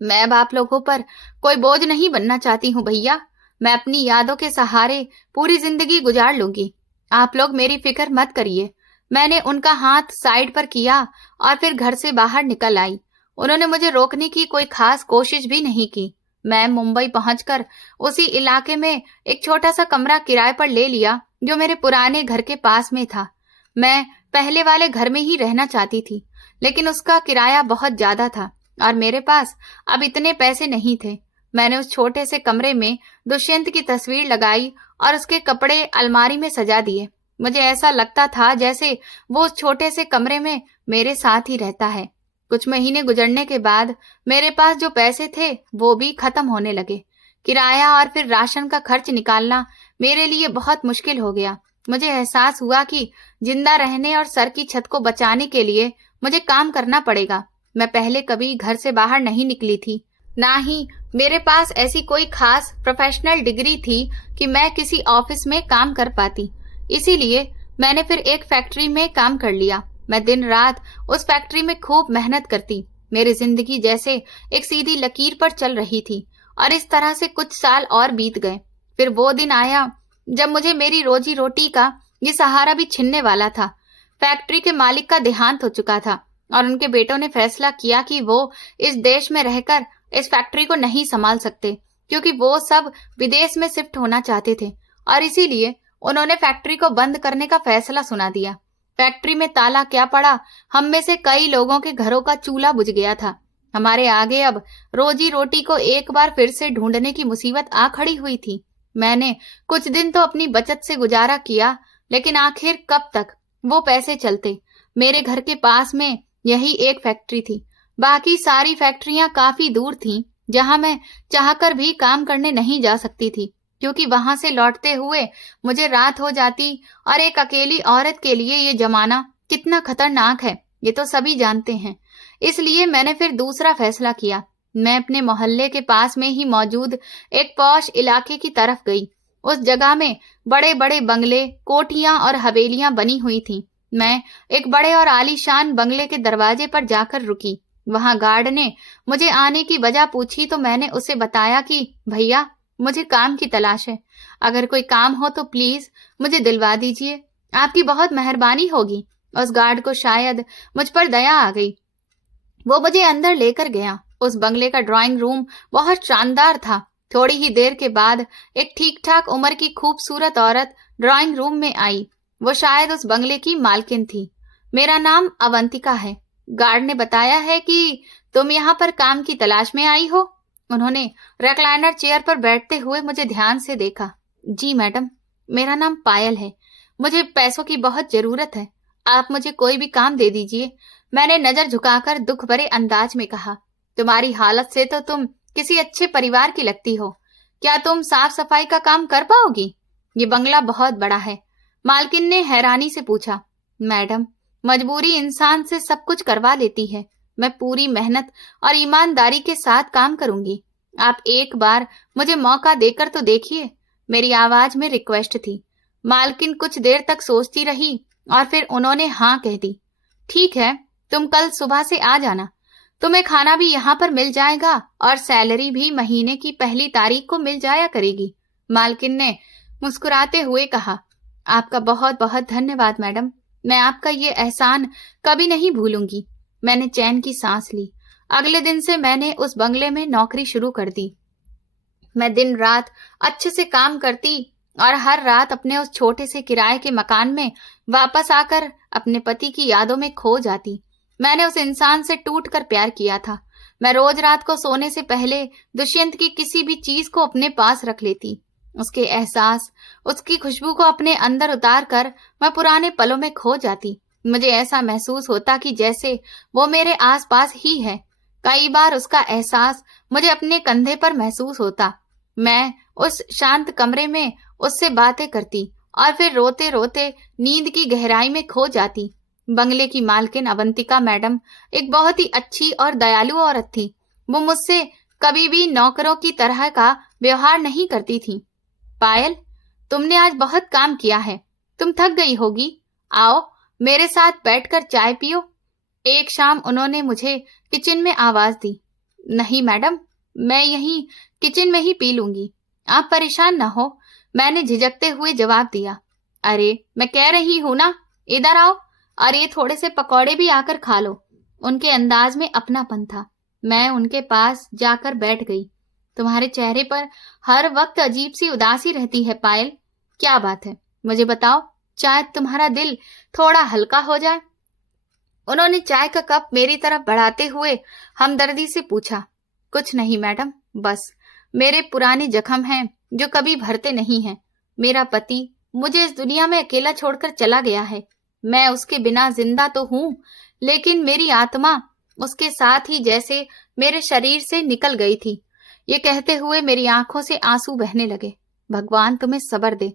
मैं अब आप लोगों पर कोई बोझ नहीं बनना चाहती हूँ भैया। मैं अपनी यादों के सहारे पूरी जिंदगी गुजार लूंगी। आप लोग मेरी फिक्र मत करिए। मैंने उनका हाथ साइड पर किया और फिर घर से बाहर निकल आई। उन्होंने मुझे रोकने की कोई खास कोशिश भी नहीं की। मैं मुंबई पहुंचकर उसी इलाके में एक छोटा सा कमरा किराए पर ले लिया जो मेरे पुराने घर के पास में था। मैं पहले वाले घर में ही रहना चाहती थी, लेकिन उसका किराया बहुत ज्यादा था और मेरे पास अब इतने पैसे नहीं थे। मैंने उस छोटे से कमरे में दुष्यंत की तस्वीर लगाई और उसके कपड़े अलमारी में सजा दिए। मुझे ऐसा लगता था जैसे वो उस छोटे से कमरे में मेरे साथ ही रहता है। कुछ महीने गुजरने के बाद मेरे पास जो पैसे थे वो भी खत्म होने लगे। किराया और फिर राशन का खर्च निकालना मेरे लिए बहुत मुश्किल हो गया। मुझे एहसास हुआ कि जिंदा रहने और सर की छत को बचाने के लिए मुझे काम करना पड़ेगा। मैं पहले कभी घर से बाहर नहीं निकली थी, ना ही मेरे पास ऐसी कोई खास प्रोफेशनल डिग्री थी कि मैं किसी ऑफिस में काम कर पाती। इसीलिए मैंने फिर एक फैक्ट्री में काम कर लिया। मैं दिन रात उस फैक्ट्री में खूब मेहनत करती। मेरी जिंदगी जैसे एक सीधी लकीर पर चल रही थी और इस तरह से कुछ साल और बीत गए। फिर वो दिन आया जब मुझे मेरी रोजी रोटी का ये सहारा भी छिनने वाला था। फैक्ट्री के मालिक का देहांत हो चुका था और उनके बेटों ने फैसला किया कि वो इस देश में रहकर इस फैक्ट्री को नहीं संभाल सकते, क्योंकि वो सब विदेश में शिफ्ट होना चाहते थे और इसीलिए उन्होंने फैक्ट्री को बंद करने का फैसला सुना दिया। फैक्ट्री में ताला क्या पड़ा, हम में से कई लोगों के घरों का चूल्हा बुझ गया था। हमारे आगे अब रोजी रोटी को एक बार फिर से ढूंढने की मुसीबत आ खड़ी हुई थी। मैंने कुछ दिन तो अपनी बचत से गुजारा किया, लेकिन आखिर कब तक वो पैसे चलते। मेरे घर के पास में यही एक फैक्ट्री थी। बाकी सारी फैक्ट्रियां काफी दूर थीं, जहां मैं चाहकर भी काम करने नहीं जा सकती थी, क्योंकि वहां से लौटते हुए मुझे रात हो जाती और एक अकेली औरत के लिए ये जमाना कितना खतरनाक है ये तो सभी जानते हैं। इसलिए मैंने फिर दूसरा फैसला किया। मैं अपने मोहल्ले के पास में ही मौजूद एक पॉश इलाके की तरफ गई। उस जगह में बड़े बड़े बंगले, कोठियां और हवेलियां बनी हुई थीं। मैं एक बड़े और आलीशान बंगले के दरवाजे पर जाकर रुकी। वहां गार्ड ने मुझे आने की वजह पूछी तो मैंने उसे बताया कि भैया, मुझे काम की तलाश है। अगर कोई काम हो तो प्लीज मुझे दिलवा दीजिए, आपकी बहुत मेहरबानी होगी। उस गार्ड को शायद मुझ पर दया आ गई। वो मुझे अंदर लेकर गया। उस बंगले का ड्राइंग रूम बहुत शानदार था। थोड़ी ही देर के बाद एक ठीक ठाक उम्र की खूबसूरत औरत ड्राइंग रूम में आई। वो शायद उस बंगले की मालकिन थी। मेरा नाम अवंतिका है। गार्ड ने बताया है कि तुम यहाँ पर काम की तलाश में आई हो। उन्होंने रेक्लाइनर चेयर पर बैठते हुए मुझे ध्यान से देखा। जी मैडम, मेरा नाम पायल है। मुझे पैसों की बहुत जरूरत है। आप मुझे कोई भी काम दे दीजिए। मैंने नजर झुकाकर दुख भरे अंदाज में कहा। तुम्हारी हालत से तो तुम किसी अच्छे परिवार की लगती हो। क्या तुम साफ सफाई का काम कर पाओगी? ये बंगला बहुत बड़ा है। मालकिन ने हैरानी से पूछा। मैडम, मजबूरी इंसान से सब कुछ करवा लेती है। मैं पूरी मेहनत और ईमानदारी के साथ काम करूंगी। आप एक बार मुझे मौका देकर तो देखिए। मेरी आवाज में रिक्वेस्ट थी। मालकिन कुछ देर तक सोचती रही और फिर उन्होंने हाँ कह दी। ठीक है, तुम कल सुबह से आ जाना। तुम्हें खाना भी यहाँ पर मिल जाएगा और सैलरी भी महीने की पहली तारीख को मिल जाया करेगी। मालकिन ने मुस्कुराते हुए कहा, आपका बहुत बहुत धन्यवाद मैडम, मैं आपका ये एहसान कभी नहीं भूलूंगी। मैंने चैन की सांस ली। अगले दिन से मैंने उस बंगले में नौकरी शुरू कर दी। मैं दिन रात अच्छे से काम करती और हर रात अपने उस छोटे से किराए के मकान में वापस आकर अपने पति की यादों में खो जाती। मैंने उस इंसान से टूटकर प्यार किया था। मैं रोज रात को सोने से पहले दुष्यंत की किसी भी चीज को अपने पास रख लेती। उसके एहसास, उसकी खुशबू को अपने अंदर उतार कर मैं पुराने पलों में खो जाती। मुझे ऐसा महसूस होता कि जैसे वो मेरे आसपास ही है। कई बार उसका एहसास मुझे अपने कंधे पर महसूस होता। मैं उस शांत कमरे में उससे बातें करती और फिर रोते रोते नींद की गहराई में खो जाती। बंगले की मालकिन अवंतिका मैडम एक बहुत ही अच्छी और दयालु औरत थी। वो मुझसे कभी भी नौकरों की तरह का व्यवहार नहीं करती थी। पायल, तुमने आज बहुत काम किया है, तुम थक गई होगी, आओ मेरे साथ बैठकर चाय पियो। एक शाम उन्होंने मुझे किचन में आवाज दी। नहीं मैडम, मैं यहीं किचन में ही पी लूंगी, आप परेशान न हो, मैंने झिझकते हुए जवाब दिया। अरे मैं कह रही हूं ना, इधर आओ और ये थोड़े से पकौड़े भी आकर खा लो। उनके अंदाज में अपनापन था। मैं उनके पास जाकर बैठ गई। तुम्हारे चेहरे पर हर वक्त अजीब सी उदासी रहती है पायल, क्या बात है मुझे बताओ, शायद तुम्हारा दिल थोड़ा हल्का हो जाए। उन्होंने चाय का कप मेरी तरफ बढ़ाते हुए हमदर्दी से पूछा। कुछ नहीं मैडम, बस मेरे पुराने जख्म हैं जो कभी भरते नहीं हैं। मेरा पति मुझे इस दुनिया में अकेला छोड़कर चला गया है। मैं उसके बिना जिंदा तो हूं, लेकिन मेरी आत्मा उसके साथ ही जैसे मेरे शरीर से निकल गई थी। ये कहते हुए मेरी आंखों से आंसू बहने लगे। भगवान तुम्हें सब्र दे।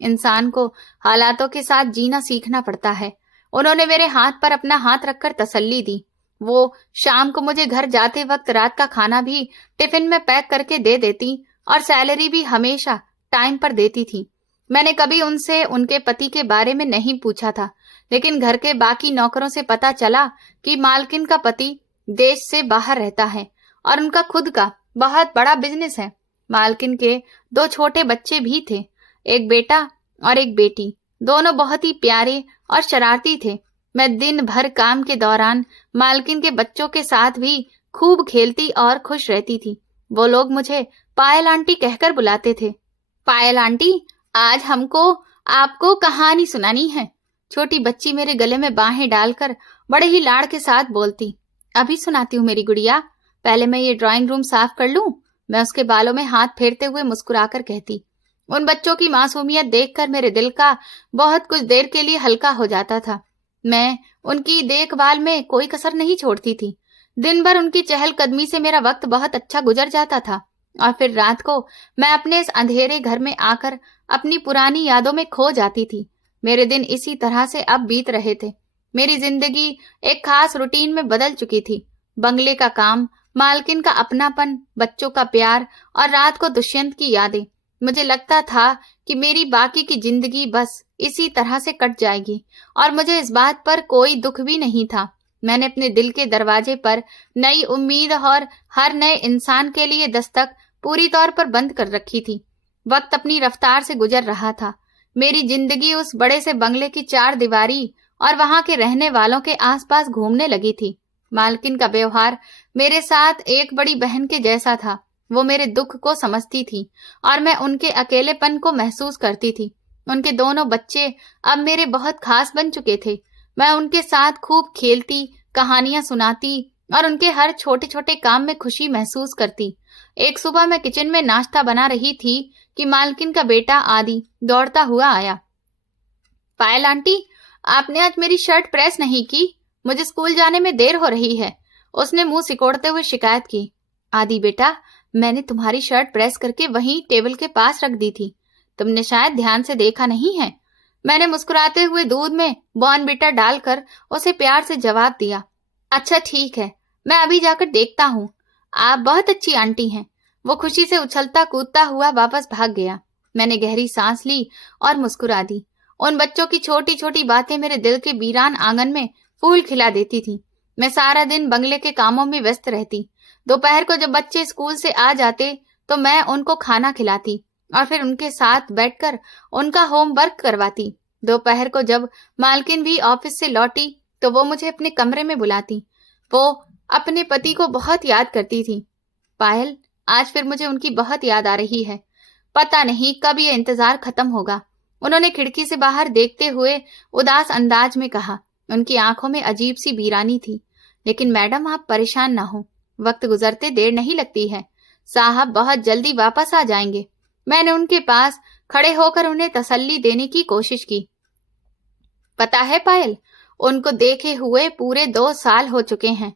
इंसान को हालातों के साथ जीना सीखना पड़ता है। उन्होंने मेरे हाथ पर अपना हाथ रखकर तसल्ली दी। वो शाम को मुझे घर जाते वक्त रात का खाना भी टिफिन में पैक करके दे देती और सैलरी भी हमेशा टाइम पर देती थी। मैंने कभी उनसे उनके पति के बारे में नहीं पूछा था, लेकिन घर के बाकी नौकरों से पता चला कि मालकिन का पति देश से बाहर रहता है और उनका खुद का बहुत बड़ा बिजनेस है। मालकिन के 2 छोटे बच्चे भी थे, एक बेटा और एक बेटी। दोनों बहुत ही प्यारे और शरारती थे। मैं दिन भर काम के दौरान मालकिन के बच्चों के साथ भी खूब खेलती और खुश रहती थी। वो लोग मुझे पायल आंटी कहकर बुलाते थे। पायल आंटी, आज हमको आपको कहानी सुनानी है। छोटी बच्ची मेरे गले में बाहें डालकर बड़े ही लाड़ के साथ बोलती। अभी सुनाती हूँ मेरी गुड़िया, पहले मैं ये ड्राइंग रूम साफ कर लूं। मैं उसके बालों में हाथ फेरते हुए मुस्कुराकर कहती। उन बच्चों की मासूमियत देखकर मेरे दिल का बहुत कुछ देर के लिए हल्का हो जाता था। मैं उनकी देखभाल में कोई कसर नहीं छोड़ती थी। दिन भर उनकी चहलकदमी से मेरा वक्त बहुत अच्छा गुजर जाता था और फिर रात को मैं अपने इस अंधेरे घर में आकर अपनी पुरानी यादों में खो जाती थी। मेरे दिन इसी तरह से अब बीत रहे थे। मेरी जिंदगी एक खास रूटीन में बदल चुकी थी। बंगले का काम, मालकिन का अपनापन, बच्चों का प्यार और रात को दुष्यंत की यादें। मुझे लगता था कि मेरी बाकी की जिंदगी बस इसी तरह से कट जाएगी और मुझे इस बात पर कोई दुख भी नहीं था। मैंने अपने दिल के दरवाजे पर नई उम्मीद और हर नए इंसान के लिए दस्तक पूरी तौर पर बंद कर रखी थी। वक्त अपनी रफ्तार से गुजर रहा था। मेरी जिंदगी उस बड़े से बंगले की 4 दीवारी और वहां के रहने वालों के आसपास घूमने लगी थी। मालकिन का व्यवहार मेरे साथ एक बड़ी बहन के जैसा था। वो मेरे दुख को समझती थी और मैं उनके अकेलेपन को महसूस करती थी। उनके दोनों बच्चे अब मेरे बहुत खास बन चुके थे। मैं उनके साथ खूब खेलती, कहानियां सुनाती और उनके हर छोटे छोटे काम में खुशी महसूस करती। एक सुबह मैं किचन में नाश्ता बना रही थी कि मालकिन का बेटा आदि दौड़ता हुआ आया। पायल आंटी, आपने आज मेरी शर्ट प्रेस नहीं की, मुझे स्कूल जाने में देर हो रही है, उसने मुंह सिकोड़ते हुए शिकायत की। आदि बेटा, मैंने तुम्हारी शर्ट प्रेस करके वहीं टेबल के पास रख दी थी, तुमने शायद ध्यान से देखा नहीं है। मैंने मुस्कुराते हुए दूध में बॉर्नविटा डालकर उसे प्यार से जवाब दिया। अच्छा ठीक है, मैं अभी जाकर देखता हूँ, आप बहुत अच्छी आंटी हैं। वो खुशी से उछलता कूदता हुआ वापस भाग गया। मैंने गहरी सांस ली और मुस्कुरा दी। उन बच्चों की छोटी छोटी बातें मेरे दिल के वीरान आंगन में फूल खिला देती थी। मैं सारा दिन बंगले के कामों में व्यस्त रहती। दोपहर को जब बच्चे स्कूल से आ जाते तो मैं उनको खाना खिलाती। और फिर उनके साथ बैठकर उनका होमवर्क करवाती। दोपहर को जब मालकिन भी ऑफिस से लौटी तो वो मुझे अपने कमरे में बुलाती। वो अपने पति को बहुत याद करती थी। पायल, आज फिर मुझे उनकी बहुत याद आ रही है। पता नहीं कब ये इंतजार खत्म होगा। उन्होंने खिड़की से बाहर देखते हुए उदास अंदाज में कहा। उनकी आंखों में अजीब सी वीरानी थी। लेकिन मैडम, आप परेशान ना हो, वक्त गुजरते देर नहीं लगती है। साहब बहुत जल्दी वापस आ जाएंगे। मैंने उनके पास खड़े होकर उन्हें तसल्ली देने की कोशिश की। पता है पायल, उनको देखे हुए पूरे 2 साल हो चुके हैं।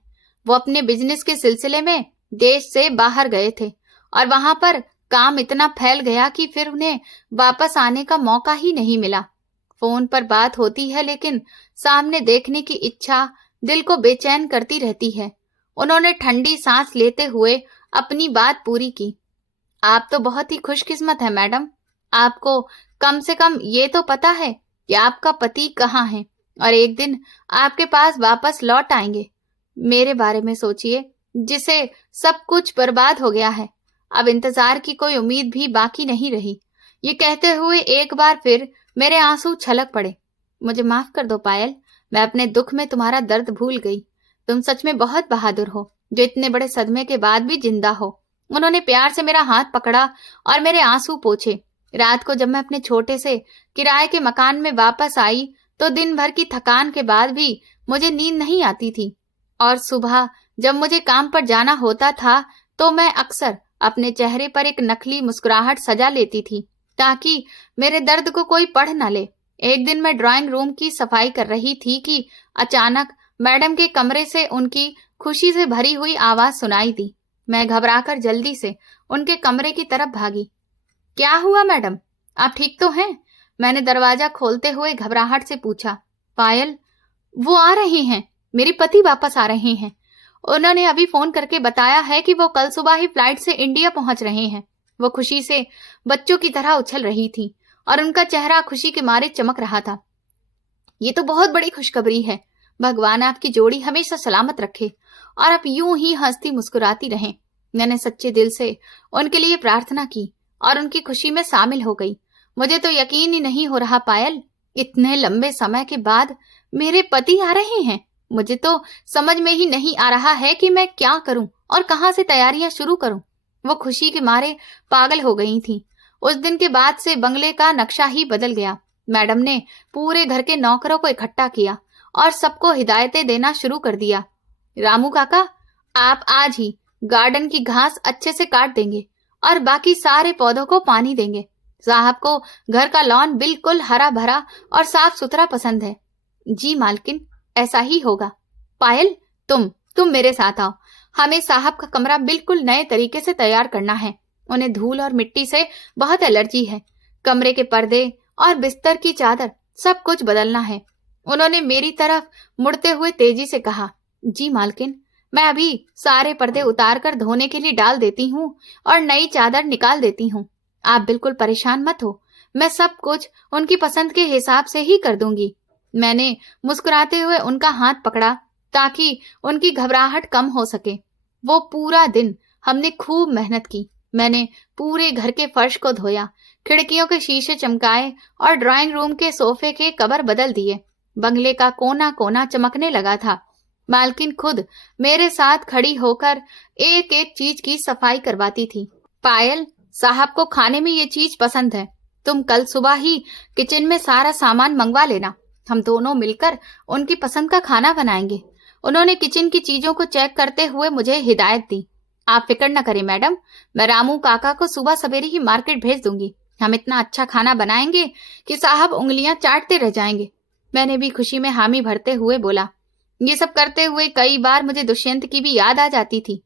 वो अपने बिजनेस के सिलसिले में देश से बाहर गए थे और वहां पर काम इतना फैल गया कि फिर उन्हें वापस आने का मौका ही नहीं मिला। फोन पर बात होती है लेकिन सामने देखने की इच्छा दिल को बेचैन करती रहती है। उन्होंने ठंडी सांस लेते हुए अपनी बात पूरी की। आप तो बहुत ही खुशकिस्मत है मैडम। आपको कम से कम ये तो पता है कि आपका पति कहाँ है और एक दिन आपके पास वापस लौट आएंगे। मेरे बारे में सोचिए, जिसे सब कुछ बर्बाद हो गया है। अब इंतजार की कोई उम्मीद भी बाकी नहीं रही। ये कहते हुए एक बार फिर मेरे आंसू छलक पड़े। मुझे माफ कर दो पायल, मैं अपने दुख में तुम्हारा दर्द भूल गई। तुम सच में बहुत बहादुर हो, जो इतने बड़े सदमे के बाद भी जिंदा हो। उन्होंने प्यार से मेरा हाथ पकड़ा और मेरे आंसू पोंछे। रात को जब मैं अपने छोटे से किराए के मकान में वापस आई तो दिन भर की थकान के बाद भी मुझे नींद नहीं आती थी। और सुबह जब मुझे काम पर जाना होता था तो मैं अक्सर अपने चेहरे पर एक नकली मुस्कुराहट सजा लेती थी ताकि मेरे दर्द को कोई पढ़ न ले। एक दिन मैं ड्राइंग रूम की सफाई कर रही थी कि अचानक मैडम के कमरे से उनकी खुशी से भरी हुई आवाज सुनाई दी। मैं घबराकर जल्दी से उनके कमरे की तरफ भागी। क्या हुआ मैडम, आप ठीक तो हैं? मैंने दरवाजा खोलते हुए घबराहट से पूछा। पायल, वो आ रहे हैं, मेरे पति वापस आ रहे हैं। उन्होंने अभी फोन करके बताया है कि वो कल सुबह ही फ्लाइट से इंडिया पहुंच रहे हैं। वो खुशी से बच्चों की तरह उछल रही थी और उनका चेहरा खुशी के मारे चमक रहा था। ये तो बहुत बड़ी खुशखबरी है। भगवान आपकी जोड़ी हमेशा सलामत रखे और आप यूं ही हंसती मुस्कुराती रहें। मैंने सच्चे दिल से उनके लिए प्रार्थना की और उनकी खुशी में शामिल हो गई। मुझे तो यकीन ही नहीं हो रहा पायल, इतने लंबे समय के बाद मेरे पति आ रहे हैं। मुझे तो समझ में ही नहीं आ रहा है कि मैं क्या करूं और कहां से तैयारियां शुरू करूं। वो खुशी के मारे पागल हो गई थी। उस दिन के बाद से बंगले का नक्शा ही बदल गया। मैडम ने पूरे घर के नौकरों को इकट्ठा किया और सबको हिदायतें देना शुरू कर दिया। रामू काका, आप आज ही गार्डन की घास अच्छे से काट देंगे और बाकी सारे पौधों को पानी देंगे। साहब को घर का लॉन बिल्कुल हरा भरा और साफ सुथरा पसंद है। जी मालकिन, ऐसा ही होगा। पायल, तुम मेरे साथ आओ। हमें साहब का कमरा बिल्कुल नए तरीके से तैयार करना है। उन्हें धूल और मिट्टी से बहुत एलर्जी है। कमरे के पर्दे और बिस्तर की चादर सब कुछ बदलना है। उन्होंने मेरी तरफ मुड़ते हुए तेजी से कहा। जी मालकिन, मैं अभी सारे पर्दे उतार कर धोने के लिए डाल देती हूँ और नई चादर निकाल देती हूँ। आप बिल्कुल परेशान मत हो, मैं सब कुछ उनकी पसंद के हिसाब से ही कर दूंगी। मैंने मुस्कुराते हुए उनका हाथ पकड़ा ताकि उनकी घबराहट कम हो सके। वो पूरा दिन हमने खूब मेहनत की। मैंने पूरे घर के फर्श को धोया, खिड़कियों के शीशे चमकाए और ड्राइंग रूम के सोफे के कवर बदल दिए। बंगले का कोना कोना चमकने लगा था। मालकिन खुद मेरे साथ खड़ी होकर एक एक चीज की सफाई करवाती थी। पायल, साहब को खाने में ये चीज पसंद है। तुम कल सुबह ही किचन में सारा सामान मंगवा लेना। हम दोनों मिलकर उनकी पसंद का खाना बनाएंगे। उन्होंने किचन की चीजों को चेक करते हुए मुझे हिदायत दी। आप फिक्र न करें मैडम, मैं रामू काका को सुबह सवेरे ही मार्केट भेज दूंगी। हम इतना अच्छा खाना बनाएंगे कि साहब उंगलियां चाटते रह जाएंगे। मैंने भी खुशी में हामी भरते हुए बोला। ये सब करते हुए कई बार मुझे दुष्यंत की भी याद आ जाती थी।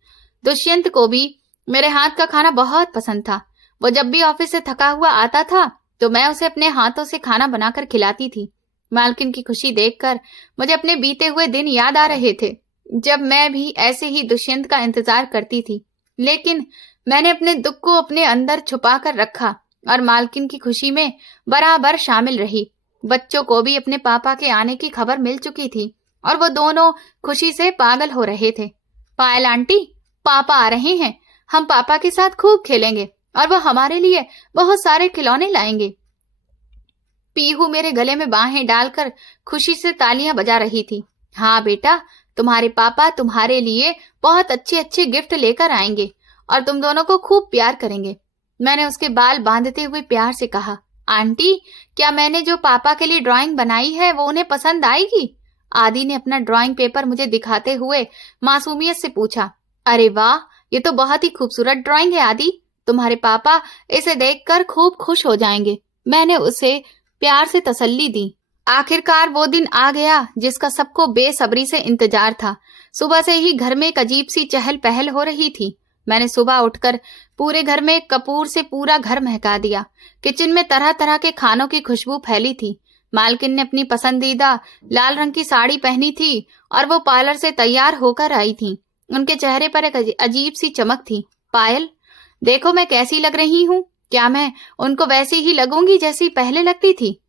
दुष्यंत को भी मेरे हाथ का खाना बहुत पसंद था। वो जब भी ऑफिस से थका हुआ आता था तो मैं उसे अपने हाथों से खाना बनाकर खिलाती थी। मालकिन की खुशी देखकर मुझे अपने बीते हुए दिन याद आ रहे थे, जब मैं भी ऐसे ही दुष्यंत का इंतजार करती थी। लेकिन मैंने अपने दुख को अपने अंदर छुपा कर रखा और मालकिन की खुशी में बराबर शामिल रही। बच्चों को भी अपने पापा के आने की खबर मिल चुकी थी और वो दोनों खुशी से पागल हो रहे थे। पायल आंटी, पापा आ रहे हैं, हम पापा के साथ खूब खेलेंगे और वो हमारे लिए बहुत सारे खिलौने लाएंगे। पीहू मेरे गले में बाहें डालकर खुशी से तालियां बजा रही थी। हाँ बेटा, तुम्हारे पापा तुम्हारे लिए बहुत अच्छे अच्छे गिफ्ट लेकर आएंगे और तुम दोनों को खूब प्यार करेंगे। मैंने उसके बाल बांधते हुए प्यार से कहा, आंटी, क्या मैंने जो पापा के लिए ड्राइंग बनाई है वो उन्हें पसंद आएगी? आदि ने अपना ड्राइंग पेपर मुझे दिखाते हुए मासूमियत से पूछा। अरे वाह, ये तो बहुत ही खूबसूरत ड्राइंग है आदि, तुम्हारे पापा इसे देखकर खूब खुश हो जाएंगे। मैंने उसे प्यार से तसल्ली दी। आखिरकार वो दिन आ गया जिसका सबको बेसब्री से इंतजार था। सुबह से ही घर में एक अजीब सी चहल पहल हो रही थी। मैंने सुबह उठकर पूरे घर में कपूर से पूरा घर महका दिया। किचन में तरह तरह के खानों की खुशबू फैली थी। मालकिन ने अपनी पसंदीदा लाल रंग की साड़ी पहनी थी और वो पार्लर से तैयार होकर आई थी। उनके चेहरे पर एक अजीब सी चमक थी। पायल, देखो मैं कैसी लग रही हूँ। क्या मैं उनको वैसी ही लगूंगी जैसी पहले लगती थी?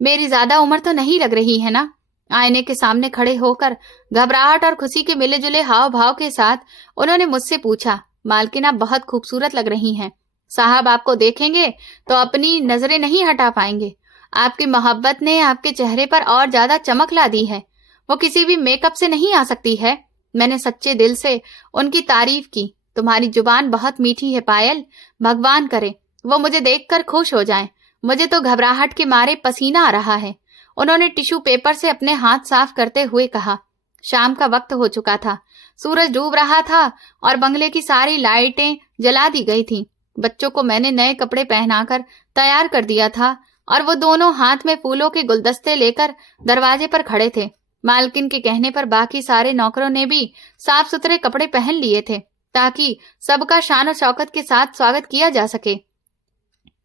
मेरी ज्यादा उम्र तो नहीं लग रही है ना? आईने के सामने खड़े होकर घबराहट और खुशी के मिले जुले हाव भाव के साथ उन्होंने मुझसे पूछा। मालकिन, आप बहुत खूबसूरत लग रही हैं। साहब आपको देखेंगे तो अपनी नजरें नहीं हटा पाएंगे। आपकी मोहब्बत ने आपके चेहरे पर और ज्यादा चमक ला दी है। वो किसी भी मेकअप से नहीं आ सकती है। मैंने सच्चे दिल से उनकी तारीफ की। तुम्हारी जुबान बहुत मीठी है पायल। भगवान करे वो मुझे देखकर खुश हो जाएं। मुझे तो घबराहट के मारे पसीना आ रहा है। उन्होंने टिश्यू पेपर से अपने हाथ साफ करते हुए कहा। शाम का वक्त हो चुका था। सूरज डूब रहा था और बंगले की सारी लाइटें जला दी गई थीं। बच्चों को मैंने नए कपड़े पहनाकर तैयार कर दिया था और वो दोनों हाथ में फूलों के गुलदस्ते लेकर दरवाजे पर खड़े थे। मालकिन के कहने पर बाकी सारे नौकरों ने भी साफ सुथरे कपड़े पहन लिए थे ताकि सबका शान और शौकत के साथ स्वागत किया जा सके।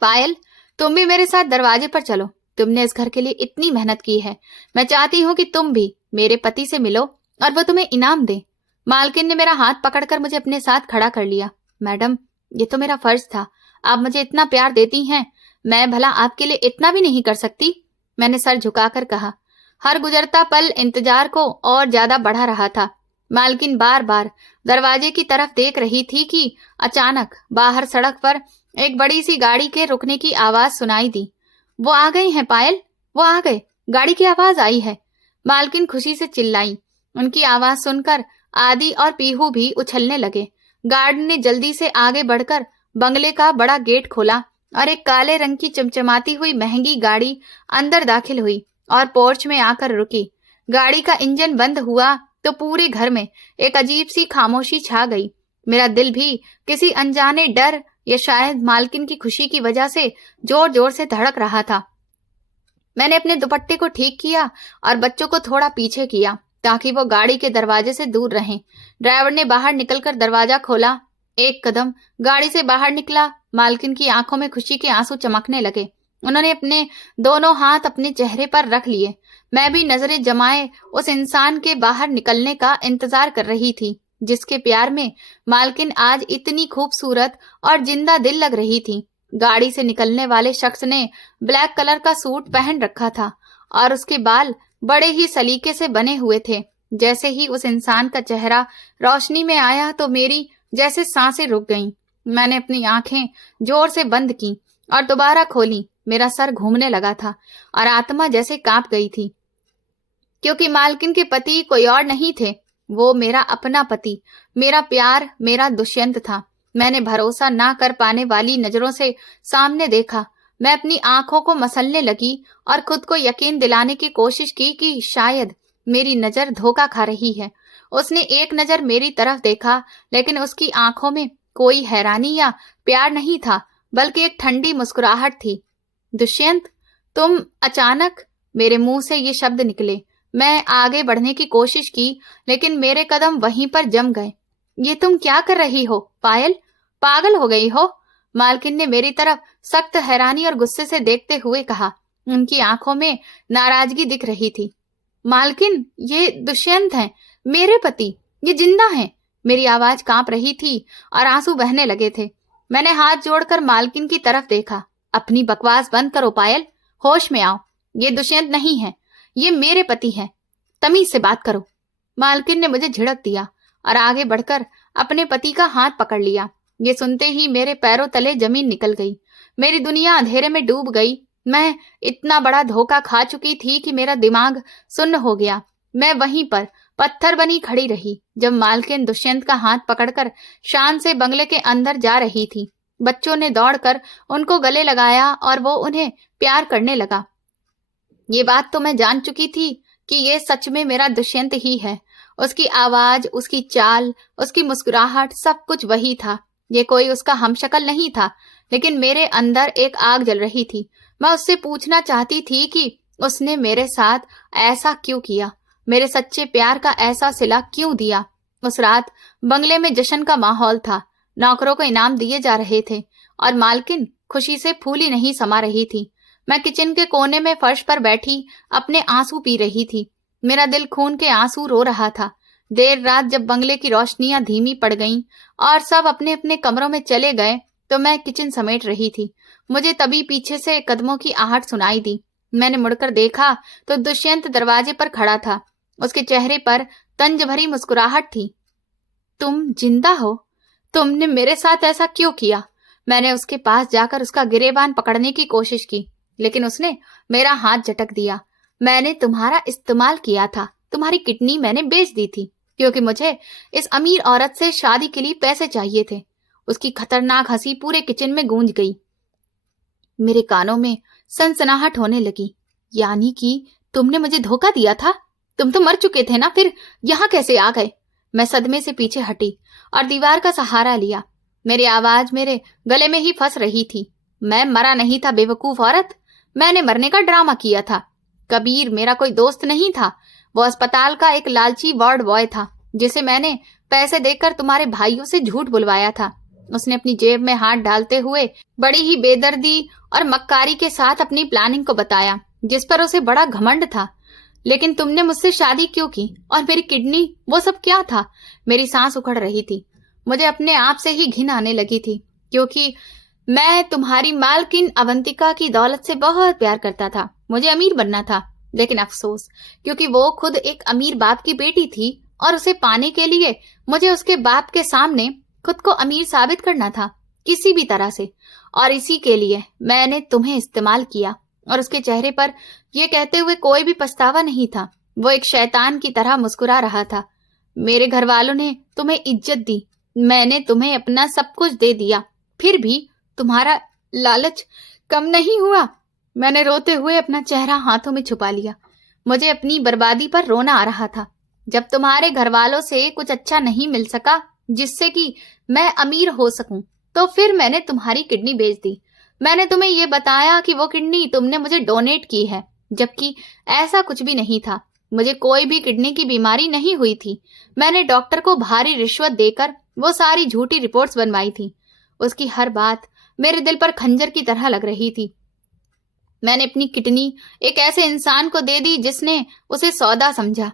पायल, तुम भी मेरे साथ दरवाजे पर चलो। तुमने इस घर के लिए इतनी मेहनत की है। मैं चाहती हूँ कि तुम भी मेरे पति से मिलो और वो तुम्हें इनाम दे। मालकिन ने मेरा हाथ पकड़कर मुझे अपने साथ खड़ा कर लिया। मैडम, ये तो मेरा फर्ज था। आप मुझे इतना प्यार देती हैं, मैं भला आपके लिए इतना भी नहीं कर सकती? मैंने सर झुकाकर कहा। हर गुजरता पल इंतजार को और ज्यादा बढ़ा रहा था। मालकिन बार बार दरवाजे की तरफ देख रही थी कि अचानक बाहर सड़क पर एक बड़ी सी गाड़ी के रुकने की आवाज सुनाई दी। वो आ गई हैं पायल, वो आ गए, गाड़ी की आवाज आई है। मालकिन खुशी से चिल्लाई। उनकी आवाज सुनकर आदि और पीहू भी उछलने लगे। गार्ड ने जल्दी से आगे बढ़कर बंगले का बड़ा गेट खोला और एक काले रंग की चमचमाती हुई महंगी गाड़ी अंदर दाखिल हुई और पोर्च में आकर रुकी। गाड़ी का इंजन बंद हुआ तो पूरे घर में एक अजीब सी खामोशी छा गई। मेरा दिल भी किसी अनजाने डर या शायद मालकिन की खुशी की वजह से जोर जोर से धड़क रहा था। मैंने अपने दुपट्टे को ठीक किया और बच्चों को थोड़ा पीछे किया ताकि वो गाड़ी के दरवाजे से दूर रहें। ड्राइवर ने बाहर निकलकर दरवाजा खोला। एक कदम गाड़ी से बाहर निकला। मालकिन की आंखों में खुशी के आंसू चमकने लगे। उन्होंने अपने दोनों हाथ अपने चेहरे पर रख लिए। मैं भी नजरें जमाए उस इंसान के बाहर निकलने का इंतजार कर रही थी जिसके प्यार में मालकिन आज इतनी खूबसूरत और जिंदा दिल लग रही थी। गाड़ी से निकलने वाले शख्स ने ब्लैक कलर का सूट पहन रखा था और उसके बाल बड़े ही सलीके से बने हुए थे। जैसे ही उस इंसान का चेहरा रोशनी में आया तो मेरी जैसे सांसें रुक गईं। मैंने अपनी आंखें जोर से बंद की और दोबारा खोली। मेरा सर घूमने लगा था और आत्मा जैसे कांप गई थी क्योंकि मालकिन के पति कोई और नहीं थे। वो मेरा अपना पति, मेरा प्यार, मेरा दुष्यंत था। मैंने भरोसा ना कर पाने वाली नजरों से सामने देखा। मैं अपनी आंखों को मसलने लगी और खुद को यकीन दिलाने की कोशिश की कि शायद मेरी नजर धोखा खा रही है। उसने एक नजर मेरी तरफ देखा लेकिन उसकी आंखों में कोई हैरानी या प्यार नहीं था बल्कि एक ठंडी मुस्कुराहट थी। दुष्यंत, तुम अचानक? मेरे मुंह से ये शब्द निकले। मैं आगे बढ़ने की कोशिश की लेकिन मेरे कदम वहीं पर जम गए। ये तुम क्या कर रही हो पायल? पागल हो गई हो? मालकिन ने मेरी तरफ सख्त हैरानी और गुस्से से देखते हुए कहा। उनकी आंखों में नाराजगी दिख रही थी। मालकिन, ये दुष्यंत हैं, मेरे पति, ये जिंदा हैं। मेरी आवाज कांप रही थी और आंसू बहने लगे थे। मैंने हाथ जोड़कर मालकिन की तरफ देखा। अपनी बकवास बंद करो पायल, होश में आओ। ये दुष्यंत नहीं है, ये मेरे पति हैं। तमीज से बात करो। मालकिन ने मुझे झिड़क दिया और आगे बढ़कर अपने पति का हाथ पकड़ लिया। ये सुनते ही मेरे पैरों तले जमीन निकल गई। मेरी दुनिया अंधेरे में डूब गई। मैं इतना बड़ा धोखा खा चुकी थी कि मेरा दिमाग सुन्न हो गया। मैं वहीं पर पत्थर बनी खड़ी रही जब मालकिन दुष्यंत का हाथ पकड़कर शान से बंगले के अंदर जा रही थी। बच्चों ने दौड़कर उनको गले लगाया और वो उन्हें प्यार करने लगा। ये बात तो मैं जान चुकी थी कि ये सच में मेरा दुष्यंत ही है। उसकी आवाज, उसकी चाल, उसकी मुस्कुराहट, सब कुछ वही था। ये कोई उसका हमशक्ल नहीं था, लेकिन मेरे अंदर एक आग जल रही थी। मैं उससे पूछना चाहती थी कि उसने मेरे साथ ऐसा क्यों किया, मेरे सच्चे प्यार का ऐसा सिला क्यों दिया। उस रात बंगले में जश्न का माहौल था। नौकरों को इनाम दिए जा रहे थे और मालकिन खुशी से फूली नहीं समा रही थी। मैं किचन के कोने में फर्श पर बैठी अपने आंसू पी रही थी। मेरा दिल खून के आंसू रो रहा था। देर रात जब बंगले की रोशनियां धीमी पड़ गईं और सब अपने अपने कमरों में चले गए तो मैं किचन समेट रही थी। मुझे तभी पीछे से कदमों की आहट सुनाई दी। मैंने मुड़कर देखा तो दुष्यंत दरवाजे पर खड़ा था। उसके चेहरे पर तंज भरी मुस्कुराहट थी। तुम जिंदा हो? तुमने मेरे साथ ऐसा क्यों किया? मैंने उसके पास जाकर उसका गिरेबान पकड़ने की कोशिश की, लेकिन उसने मेरा हाथ झटक दिया। मैंने तुम्हारा इस्तेमाल किया था। तुम्हारी किडनी मैंने बेच दी थी क्योंकि मुझे इस अमीर औरत से शादी के लिए पैसे चाहिए थे। उसकी खतरनाक हंसी पूरे किचन में गूंज गई। मेरे कानों में सनसनाहट होने लगी। यानी कि तुमने मुझे धोखा दिया था? तुम तो मर चुके थे ना, फिर यहाँ कैसे आ गए? मैं सदमे से पीछे हटी और दीवार का सहारा लिया। मेरी आवाज मेरे गले में ही फंस रही थी। मैं मरा नहीं था बेवकूफ औरत। मैंने मरने का ड्रामा किया था। कबीर मेरा कोई दोस्त नहीं था। वो अस्पताल का एक लालची वार्ड बॉय था जिसे मैंने पैसे देकर तुम्हारे भाइयों से झूठ बुलवाया था। उसने अपनी जेब में हाथ डालते हुए बड़ी ही बेदर्दी और मक्कारी के साथ अपनी प्लानिंग को बताया, जिस पर उसे बड़ा घमंड था। लेकिन तुमने मुझसे शादी क्यों की? और मेरी किडनी, वो सब क्या था? मेरी सांस उखड़ रही थी। मुझे अपने आप से ही घिन आने लगी थी क्योंकि मैं तुम्हारी मालकिन अवंतिका की दौलत से बहुत प्यार करता था। मुझे अमीर बनना था, लेकिन अफसोस क्योंकि वो खुद एक अमीर बाप की बेटी थी और उसे पाने के लिए मुझे उसके बाप के सामने खुद को अमीर साबित करना था किसी भी तरह से। और इसी के लिए मैंने तुम्हें इस्तेमाल किया। और उसके चेहरे पर यह कहते हुए कोई भी पछतावा नहीं था। वो एक शैतान की तरह मुस्कुरा रहा था। मेरे घर वालों ने तुम्हें इज्जत दी, मैंने तुम्हें अपना सब कुछ दे दिया, फिर भी तुम्हारा लालच कम नहीं हुआ। मैंने रोते हुए अपना चेहरा हाथों में छुपा लिया। मुझे अपनी बर्बादी पर रोना आ रहा था। जब तुम्हारे घर वालों से कुछ अच्छा नहीं मिल सका जिससे कि मैं अमीर हो सकूं, तो फिर मैंने तुम्हारी किडनी बेच दी। मैंने तुम्हें यह बताया कि वो किडनी तुमने मुझे डोनेट की है, जबकि ऐसा कुछ भी नहीं था। मुझे कोई भी किडनी की बीमारी नहीं हुई थी। मैंने डॉक्टर को भारी रिश्वत देकर वो सारी झूठी रिपोर्ट्स बनवाई थी। उसकी हर बात मेरे दिल पर खंजर की तरह लग रही थी। मैंने अपनी किडनी एक ऐसे इंसान को दे दी जिसने उसे सौदा समझा।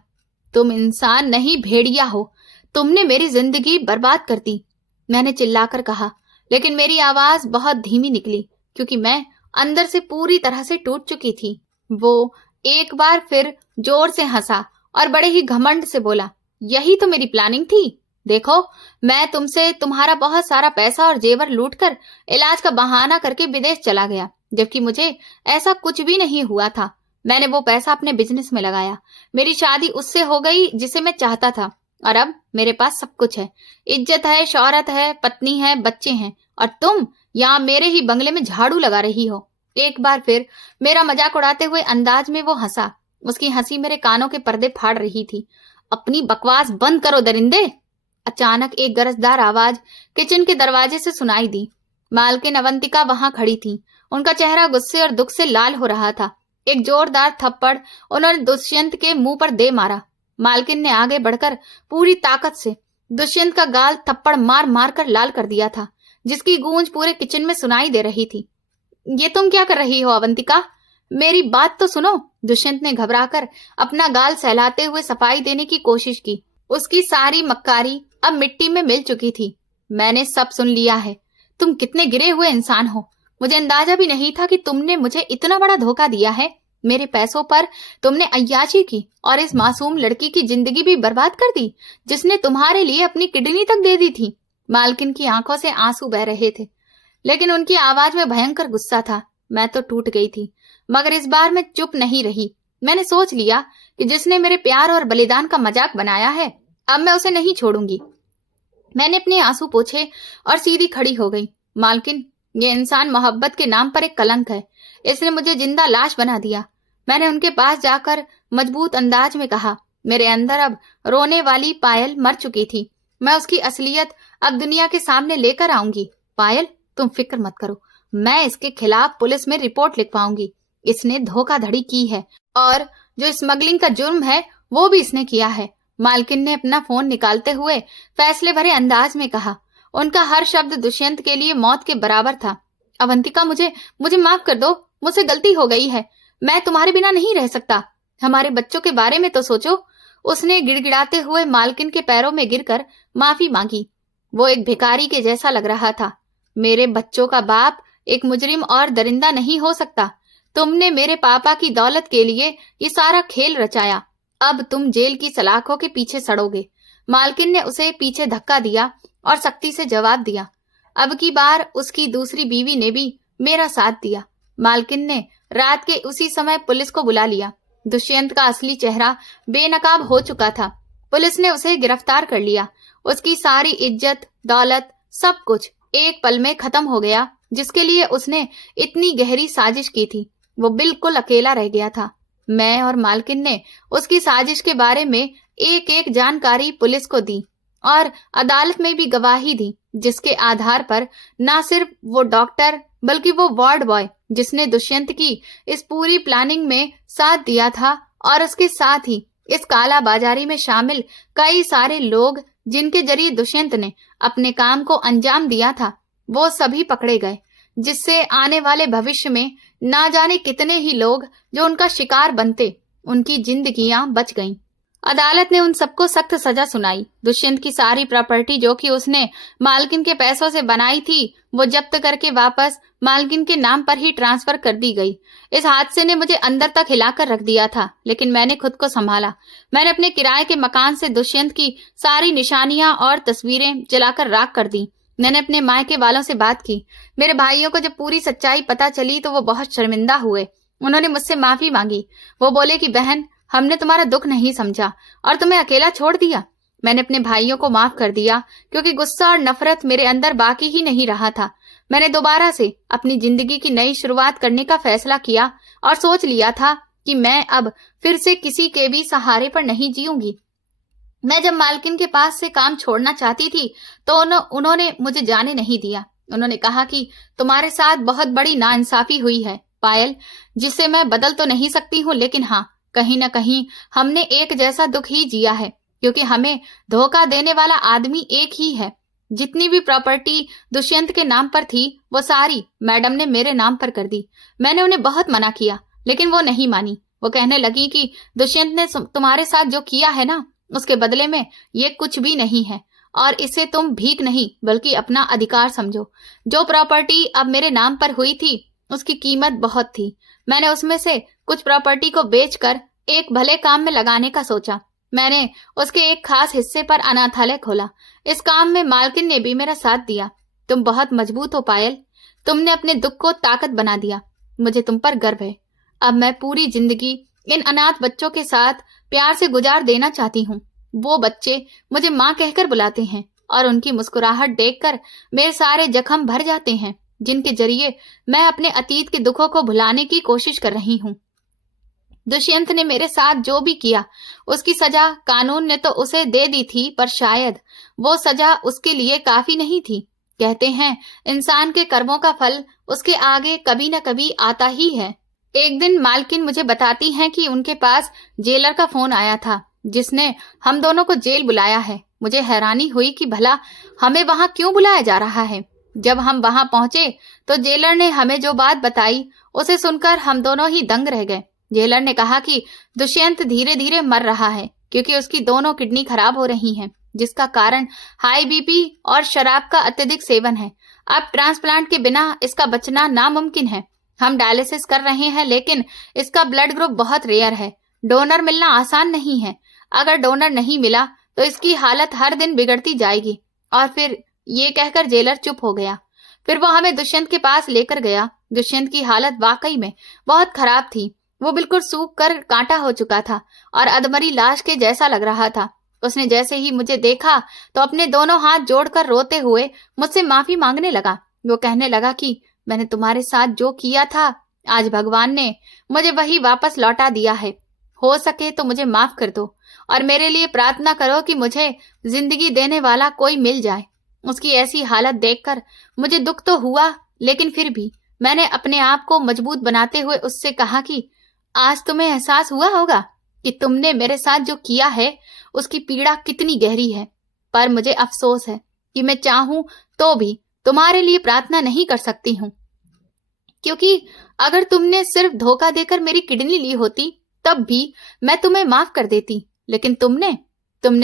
तुम इंसान नहीं, भेड़िया हो। तुमने मेरी जिंदगी बर्बाद कर दी, मैंने चिल्लाकर कहा, लेकिन मेरी आवाज बहुत धीमी निकली क्योंकि मैं अंदर से पूरी तरह से टूट चुकी थी। वो एक बार फिर जोर से हंसा और बड़े ही घमंड से बोला, यही तो मेरी प्लानिंग थी। देखो, मैं तुमसे तुम्हारा बहुत सारा पैसा और जेवर लूटकर इलाज का बहाना करके विदेश चला गया, जबकि मुझे ऐसा कुछ भी नहीं हुआ था। मैंने वो पैसा अपने बिजनेस में लगाया। मेरी शादी उससे हो गई जिसे मैं चाहता था, और अब मेरे पास सब कुछ है। इज्जत है, शौहरत है, पत्नी है, बच्चे हैं, और तुम यहाँ मेरे ही बंगले में झाड़ू लगा रही हो। एक बार फिर मेरा मजाक उड़ाते हुए अंदाज में वो हंसा। उसकी हंसी मेरे कानों के पर्दे फाड़ रही थी। अपनी बकवास बंद करो दरिंदे। अचानक एक गरजदार आवाज किचन के दरवाजे से सुनाई दी। मालकिन अवंतिका वहां खड़ी थी। उनका चेहरा गुस्से और दुख से लाल हो रहा था। एक जोरदार थप्पड़ उन्होंने दुष्यंत के मुंह पर दे मारा। मालकिन ने आगे बढ़कर पूरी ताकत से दुष्यंत का गाल थप्पड़ मार मार कर लाल कर दिया था, जिसकी गूंज पूरे किचन में सुनाई दे रही थी। ये तुम क्या कर रही हो अवंतिका? मेरी बात तो सुनो। दुष्यंत ने घबराकर अपना गाल सहलाते हुए सफाई देने की कोशिश की। उसकी सारी मक्कारी अब मिट्टी में मिल चुकी थी। मैंने सब सुन लिया है। तुम कितने गिरे हुए इंसान हो। मुझे अंदाजा भी नहीं था कि तुमने मुझे इतना बड़ा धोखा दिया है। मेरे पैसों पर तुमने अय्याशी की और इस मासूम लड़की की जिंदगी भी बर्बाद कर दी, जिसने तुम्हारे लिए अपनी किडनी तक दे दी थी। मालकिन की आंखों से आंसू बह रहे थे, लेकिन उनकी आवाज में भयंकर गुस्सा था। मैं तो टूट गई थी, मगर इस बार मैं चुप नहीं रही। मैंने सोच लिया कि जिसने मेरे प्यार और बलिदान का मजाक बनाया है, अब मैं उसे नहीं छोड़ूंगी। मैंने अपने आंसू पोंछे और सीधी खड़ी हो गई। मालकिन, ये इंसान मोहब्बत के नाम पर एक कलंक है। इसने मुझे जिंदा लाश बना दिया। मैंने उनके पास जाकर मजबूत अंदाज में कहा। मेरे अंदर अब रोने वाली पायल मर चुकी थी। मैं उसकी असलियत अब दुनिया के सामने लेकर आऊंगी। पायल, तुम फिक्र मत करो, मैं इसके खिलाफ पुलिस में रिपोर्ट लिखवाऊंगी। इसने धोखाधड़ी की है और जो स्मगलिंग का जुर्म है वो भी इसने किया है। मालकिन ने अपना फोन निकालते हुए फैसले भरे अंदाज में कहा। उनका हर शब्द दुष्यंत के लिए मौत के बराबर था। अवंतिका, मुझे माफ कर दो, मुझसे गलती हो गई है। मैं तुम्हारे बिना नहीं रह सकता। हमारे बच्चों के बारे में तो सोचो। उसने गिड़गिड़ाते हुए मालकिन के पैरों में गिरकर माफी मांगी। वो एक भिखारी के जैसा लग रहा था। मेरे बच्चों का बाप एक मुजरिम और दरिंदा नहीं हो सकता। तुमने मेरे पापा की दौलत के लिए ये सारा खेल रचाया। अब तुम जेल की सलाखों के पीछे सड़ोगे। मालकिन ने उसे पीछे धक्का दिया और सख्ती से जवाब दिया। अब की बार उसकी दूसरी बीवी ने भी मेरा साथ दिया। मालकिन ने रात के उसी समय पुलिस को बुला लिया। दुष्यंत का असली चेहरा बेनकाब हो चुका था। पुलिस ने उसे गिरफ्तार कर लिया। उसकी सारी इज्जत, दौलत, सब कुछ एक पल में खत्म हो गया। जिसके लिए उसने इतनी गहरी साजिश की थी, वो बिल्कुल अकेला रह गया था। मैं और मालकिन ने उसकी साजिश के बारे में एक एक जानकारी पुलिस को दी और अदालत में भी गवाही दी, जिसके आधार पर न सिर्फ वो डॉक्टर बल्कि वो वार्ड बॉय जिसने दुष्यंत की इस पूरी प्लानिंग में साथ दिया था और उसके साथ ही इस काला बाजारी में शामिल कई सारे लोग जिनके जरिए दुष्यंत ने अपने काम को अंजाम दिया था, वो सभी पकड़े गए। जिससे आने वाले भविष्य में ना जाने कितने ही लोग जो उनका शिकार बनते, उनकी जिंदगियां बच गईं। अदालत ने उन सबको सख्त सजा सुनाई। दुष्यंत की सारी प्रॉपर्टी जो कि उसने मालकिन के पैसों से बनाई थी, वो जब्त करके वापस मालकिन के नाम पर ही ट्रांसफर कर दी गई। इस हादसे ने मुझे अंदर तक हिलाकर रख दिया था, लेकिन मैंने खुद को संभाला। मैंने अपने किराए के मकान से दुष्यंत की सारी निशानियां और तस्वीरें जलाकर राख कर दी। मैंने अपने मायके वालों से बात की। मेरे भाइयों को जब पूरी सच्चाई पता चली तो वो बहुत शर्मिंदा हुए। उन्होंने मुझसे माफी मांगी। वो बोले कि बहन, हमने तुम्हारा दुख नहीं समझा और तुम्हें अकेला छोड़ दिया। मैंने अपने भाइयों को माफ कर दिया क्योंकि गुस्सा और नफरत मेरे अंदर बाकी ही नहीं रहा था। मैंने दोबारा से अपनी जिंदगी की नई शुरुआत करने का फैसला किया और सोच लिया था कि मैं अब फिर से किसी के भी सहारे पर नहीं जीऊंगी। मैं जब मालकिन के पास से काम छोड़ना चाहती थी तो उन्होंने मुझे जाने नहीं दिया। उन्होंने कहा कि तुम्हारे साथ बहुत बड़ी नाइंसाफी हुई है पायल, जिसे मैं बदल तो नहीं सकती हूँ, लेकिन हाँ, कहीं न कहीं हमने एक जैसा दुख ही जिया है, क्योंकि हमें धोखा देने वाला आदमी एक ही है। जितनी भी प्रॉपर्टी दुष्यंत के नाम पर थी वो सारी मैडम ने मेरे नाम पर कर दी। मैंने उन्हें बहुत मना किया, लेकिन वो नहीं मानी। वो कहने लगी कि दुष्यंत ने तुम्हारे साथ जो किया है ना, उसके बदले में ये कुछ भी नहीं है और इसे तुम भीख नहीं बल्कि अपना अधिकार समझो। जो प्रॉपर्टी अब मेरे नाम पर हुई थी उसकी कीमत बहुत थी। मैंने उसमें से कुछ प्रॉपर्टी को बेचकर एक भले काम में लगाने का सोचा। मैंने उसके एक खास हिस्से पर अनाथालय खोला। इस काम में मालकिन ने भी मेरा साथ दिया। तुम बहुत मजबूत हो पायल, तुमने अपने दुख को ताकत बना दिया। मुझे तुम पर गर्व है। अब मैं पूरी जिंदगी इन अनाथ बच्चों के साथ प्यार से गुजार देना चाहती हूँ। वो बच्चे मुझे माँ कहकर बुलाते हैं और उनकी मुस्कुराहट देखकर मेरे सारे जख्म भर जाते हैं, जिनके जरिए मैं अपने अतीत के दुखों को भुलाने की कोशिश कर रही हूँ। दुष्यंत ने मेरे साथ जो भी किया उसकी सजा कानून ने तो उसे दे दी थी, पर शायद वो सजा उसके लिए काफी नहीं थी। कहते हैं इंसान के कर्मों का फल उसके आगे कभी न कभी आता ही है। एक दिन मालकिन मुझे बताती हैं कि उनके पास जेलर का फोन आया था जिसने हम दोनों को जेल बुलाया है। मुझे हैरानी हुई कि भला हमें वहां क्यों बुलाया जा रहा है। जब हम वहां पहुंचे तो जेलर ने हमें जो बात बताई उसे सुनकर हम दोनों ही दंग रह गए। जेलर ने कहा कि दुष्यंत धीरे धीरे मर रहा है क्योंकि उसकी दोनों किडनी खराब हो रही हैं, जिसका कारण हाई बीपी और शराब का अत्यधिक सेवन है। अब ट्रांसप्लांट के बिना इसका बचना नामुमकिन है। हम डायलिसिस कर रहे हैं, लेकिन इसका ब्लड ग्रुप बहुत रेयर है। डोनर मिलना आसान नहीं है। अगर डोनर नहीं मिला तो इसकी हालत हर दिन बिगड़ती जाएगी और फिर ये कहकर जेलर चुप हो गया। फिर वो हमें दुष्यंत के पास लेकर गया। दुष्यंत की हालत वाकई में बहुत खराब थी। वो बिल्कुल सूख कर कांटा हो चुका था और अधमरी लाश के जैसा लग रहा था। उसने जैसे ही मुझे देखा तो अपने दोनों हाथ जोड़कर रोते हुए मुझसे माफी मांगने लगा। वो कहने लगा कि मैंने तुम्हारे साथ जो किया था, आज भगवान ने मुझे वही वापस लौटा दिया है। हो सके तो मुझे माफ कर दो और मेरे लिए प्रार्थना करो कि मुझे जिंदगी देने वाला कोई मिल जाए। उसकी ऐसी हालत देखकर मुझे दुख तो हुआ, लेकिन फिर भी मैंने अपने आप को मजबूत बनाते हुए उससे कहा कि आज तुम्हें एहसास हुआ होगा कि तुमने मेरे साथ जो किया है उसकी पीड़ा कितनी गहरी है। पर मुझे अफसोस है कि मैं चाहूं तो भी तुम्हारे लिए प्रार्थना नहीं कर सकती हूँ, क्योंकि अगर तुमने सिर्फ धोखा देकर मेरी किडनी ली होती तब भी मैं तुम्हें माफ कर देती, लेकिन तुमने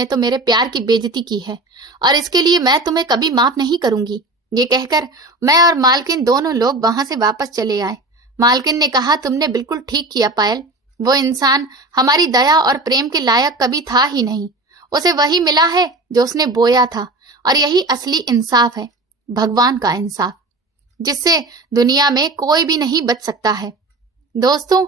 तो मेरे प्यार की बेइज्जती की है और इसके लिए मैं तुम्हें कभी माफ नहीं करूंगी। ये कहकर मैं और मालकिन दोनों लोग वहां से वापस चले आए। मालकिन ने कहा, तुमने बिल्कुल ठीक किया पायल। वो इंसान हमारी दया और प्रेम के लायक कभी था ही नहीं। उसे वही मिला है जो उसने बोया था और यही असली इंसाफ है, भगवान का इंसाफ, जिससे दुनिया में कोई भी नहीं बच सकता है। दोस्तों,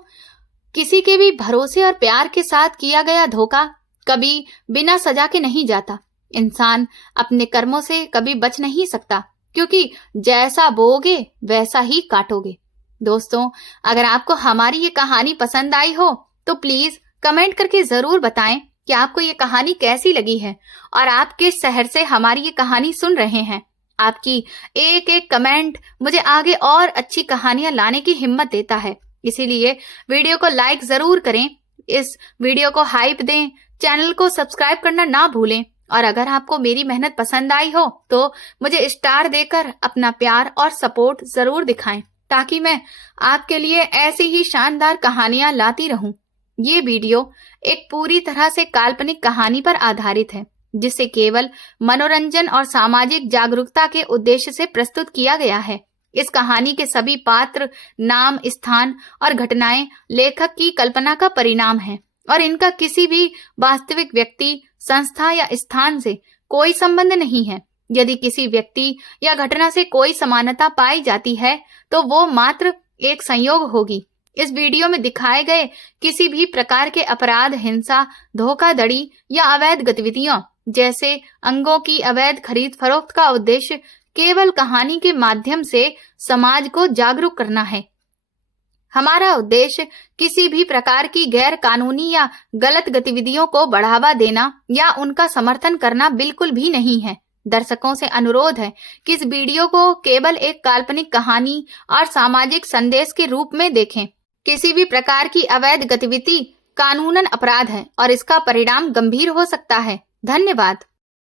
किसी के भी भरोसे और प्यार के साथ किया गया धोखा कभी बिना सजा के नहीं जाता। इंसान अपने कर्मों से कभी बच नहीं सकता, क्योंकि जैसा बोओगे वैसा ही काटोगे। दोस्तों, अगर आपको हमारी ये कहानी पसंद आई हो तो प्लीज कमेंट करके जरूर बताएं कि आपको ये कहानी कैसी लगी है और आप किस शहर से हमारी ये कहानी सुन रहे हैं। आपकी एक एक कमेंट मुझे आगे और अच्छी कहानियां लाने की हिम्मत देता है। इसीलिए वीडियो को लाइक जरूर करें, इस वीडियो को हाइप दें, चैनल को सब्सक्राइब करना ना भूलें और अगर आपको मेरी मेहनत पसंद आई हो तो मुझे स्टार देकर अपना प्यार और सपोर्ट जरूर दिखाएं, ताकि मैं आपके लिए ऐसी ही शानदार कहानियां लाती रहूं। ये वीडियो एक पूरी तरह से काल्पनिक कहानी पर आधारित है, जिसे केवल मनोरंजन और सामाजिक जागरूकता के उद्देश्य से प्रस्तुत किया गया है। इस कहानी के सभी पात्र, नाम, स्थान और घटनाएं लेखक की कल्पना का परिणाम हैं और इनका किसी भी वास्तविक व्यक्ति, संस्था या स्थान से कोई संबंध नहीं है। यदि किसी व्यक्ति या घटना से कोई समानता पाई जाती है तो वो मात्र एक संयोग होगी। इस वीडियो में दिखाए गए किसी भी प्रकार के अपराध, हिंसा, धोखाधड़ी या अवैध गतिविधियों जैसे अंगों की अवैध खरीद फरोख्त का उद्देश्य केवल कहानी के माध्यम से समाज को जागरूक करना है। हमारा उद्देश्य किसी भी प्रकार की गैर कानूनी या गलत गतिविधियों को बढ़ावा देना या उनका समर्थन करना बिल्कुल भी नहीं है। दर्शकों से अनुरोध है कि इस वीडियो को केवल एक काल्पनिक कहानी और सामाजिक संदेश के रूप में देखें। किसी भी प्रकार की अवैध गतिविधि कानूनन अपराध है और इसका परिणाम गंभीर हो सकता है। धन्यवाद।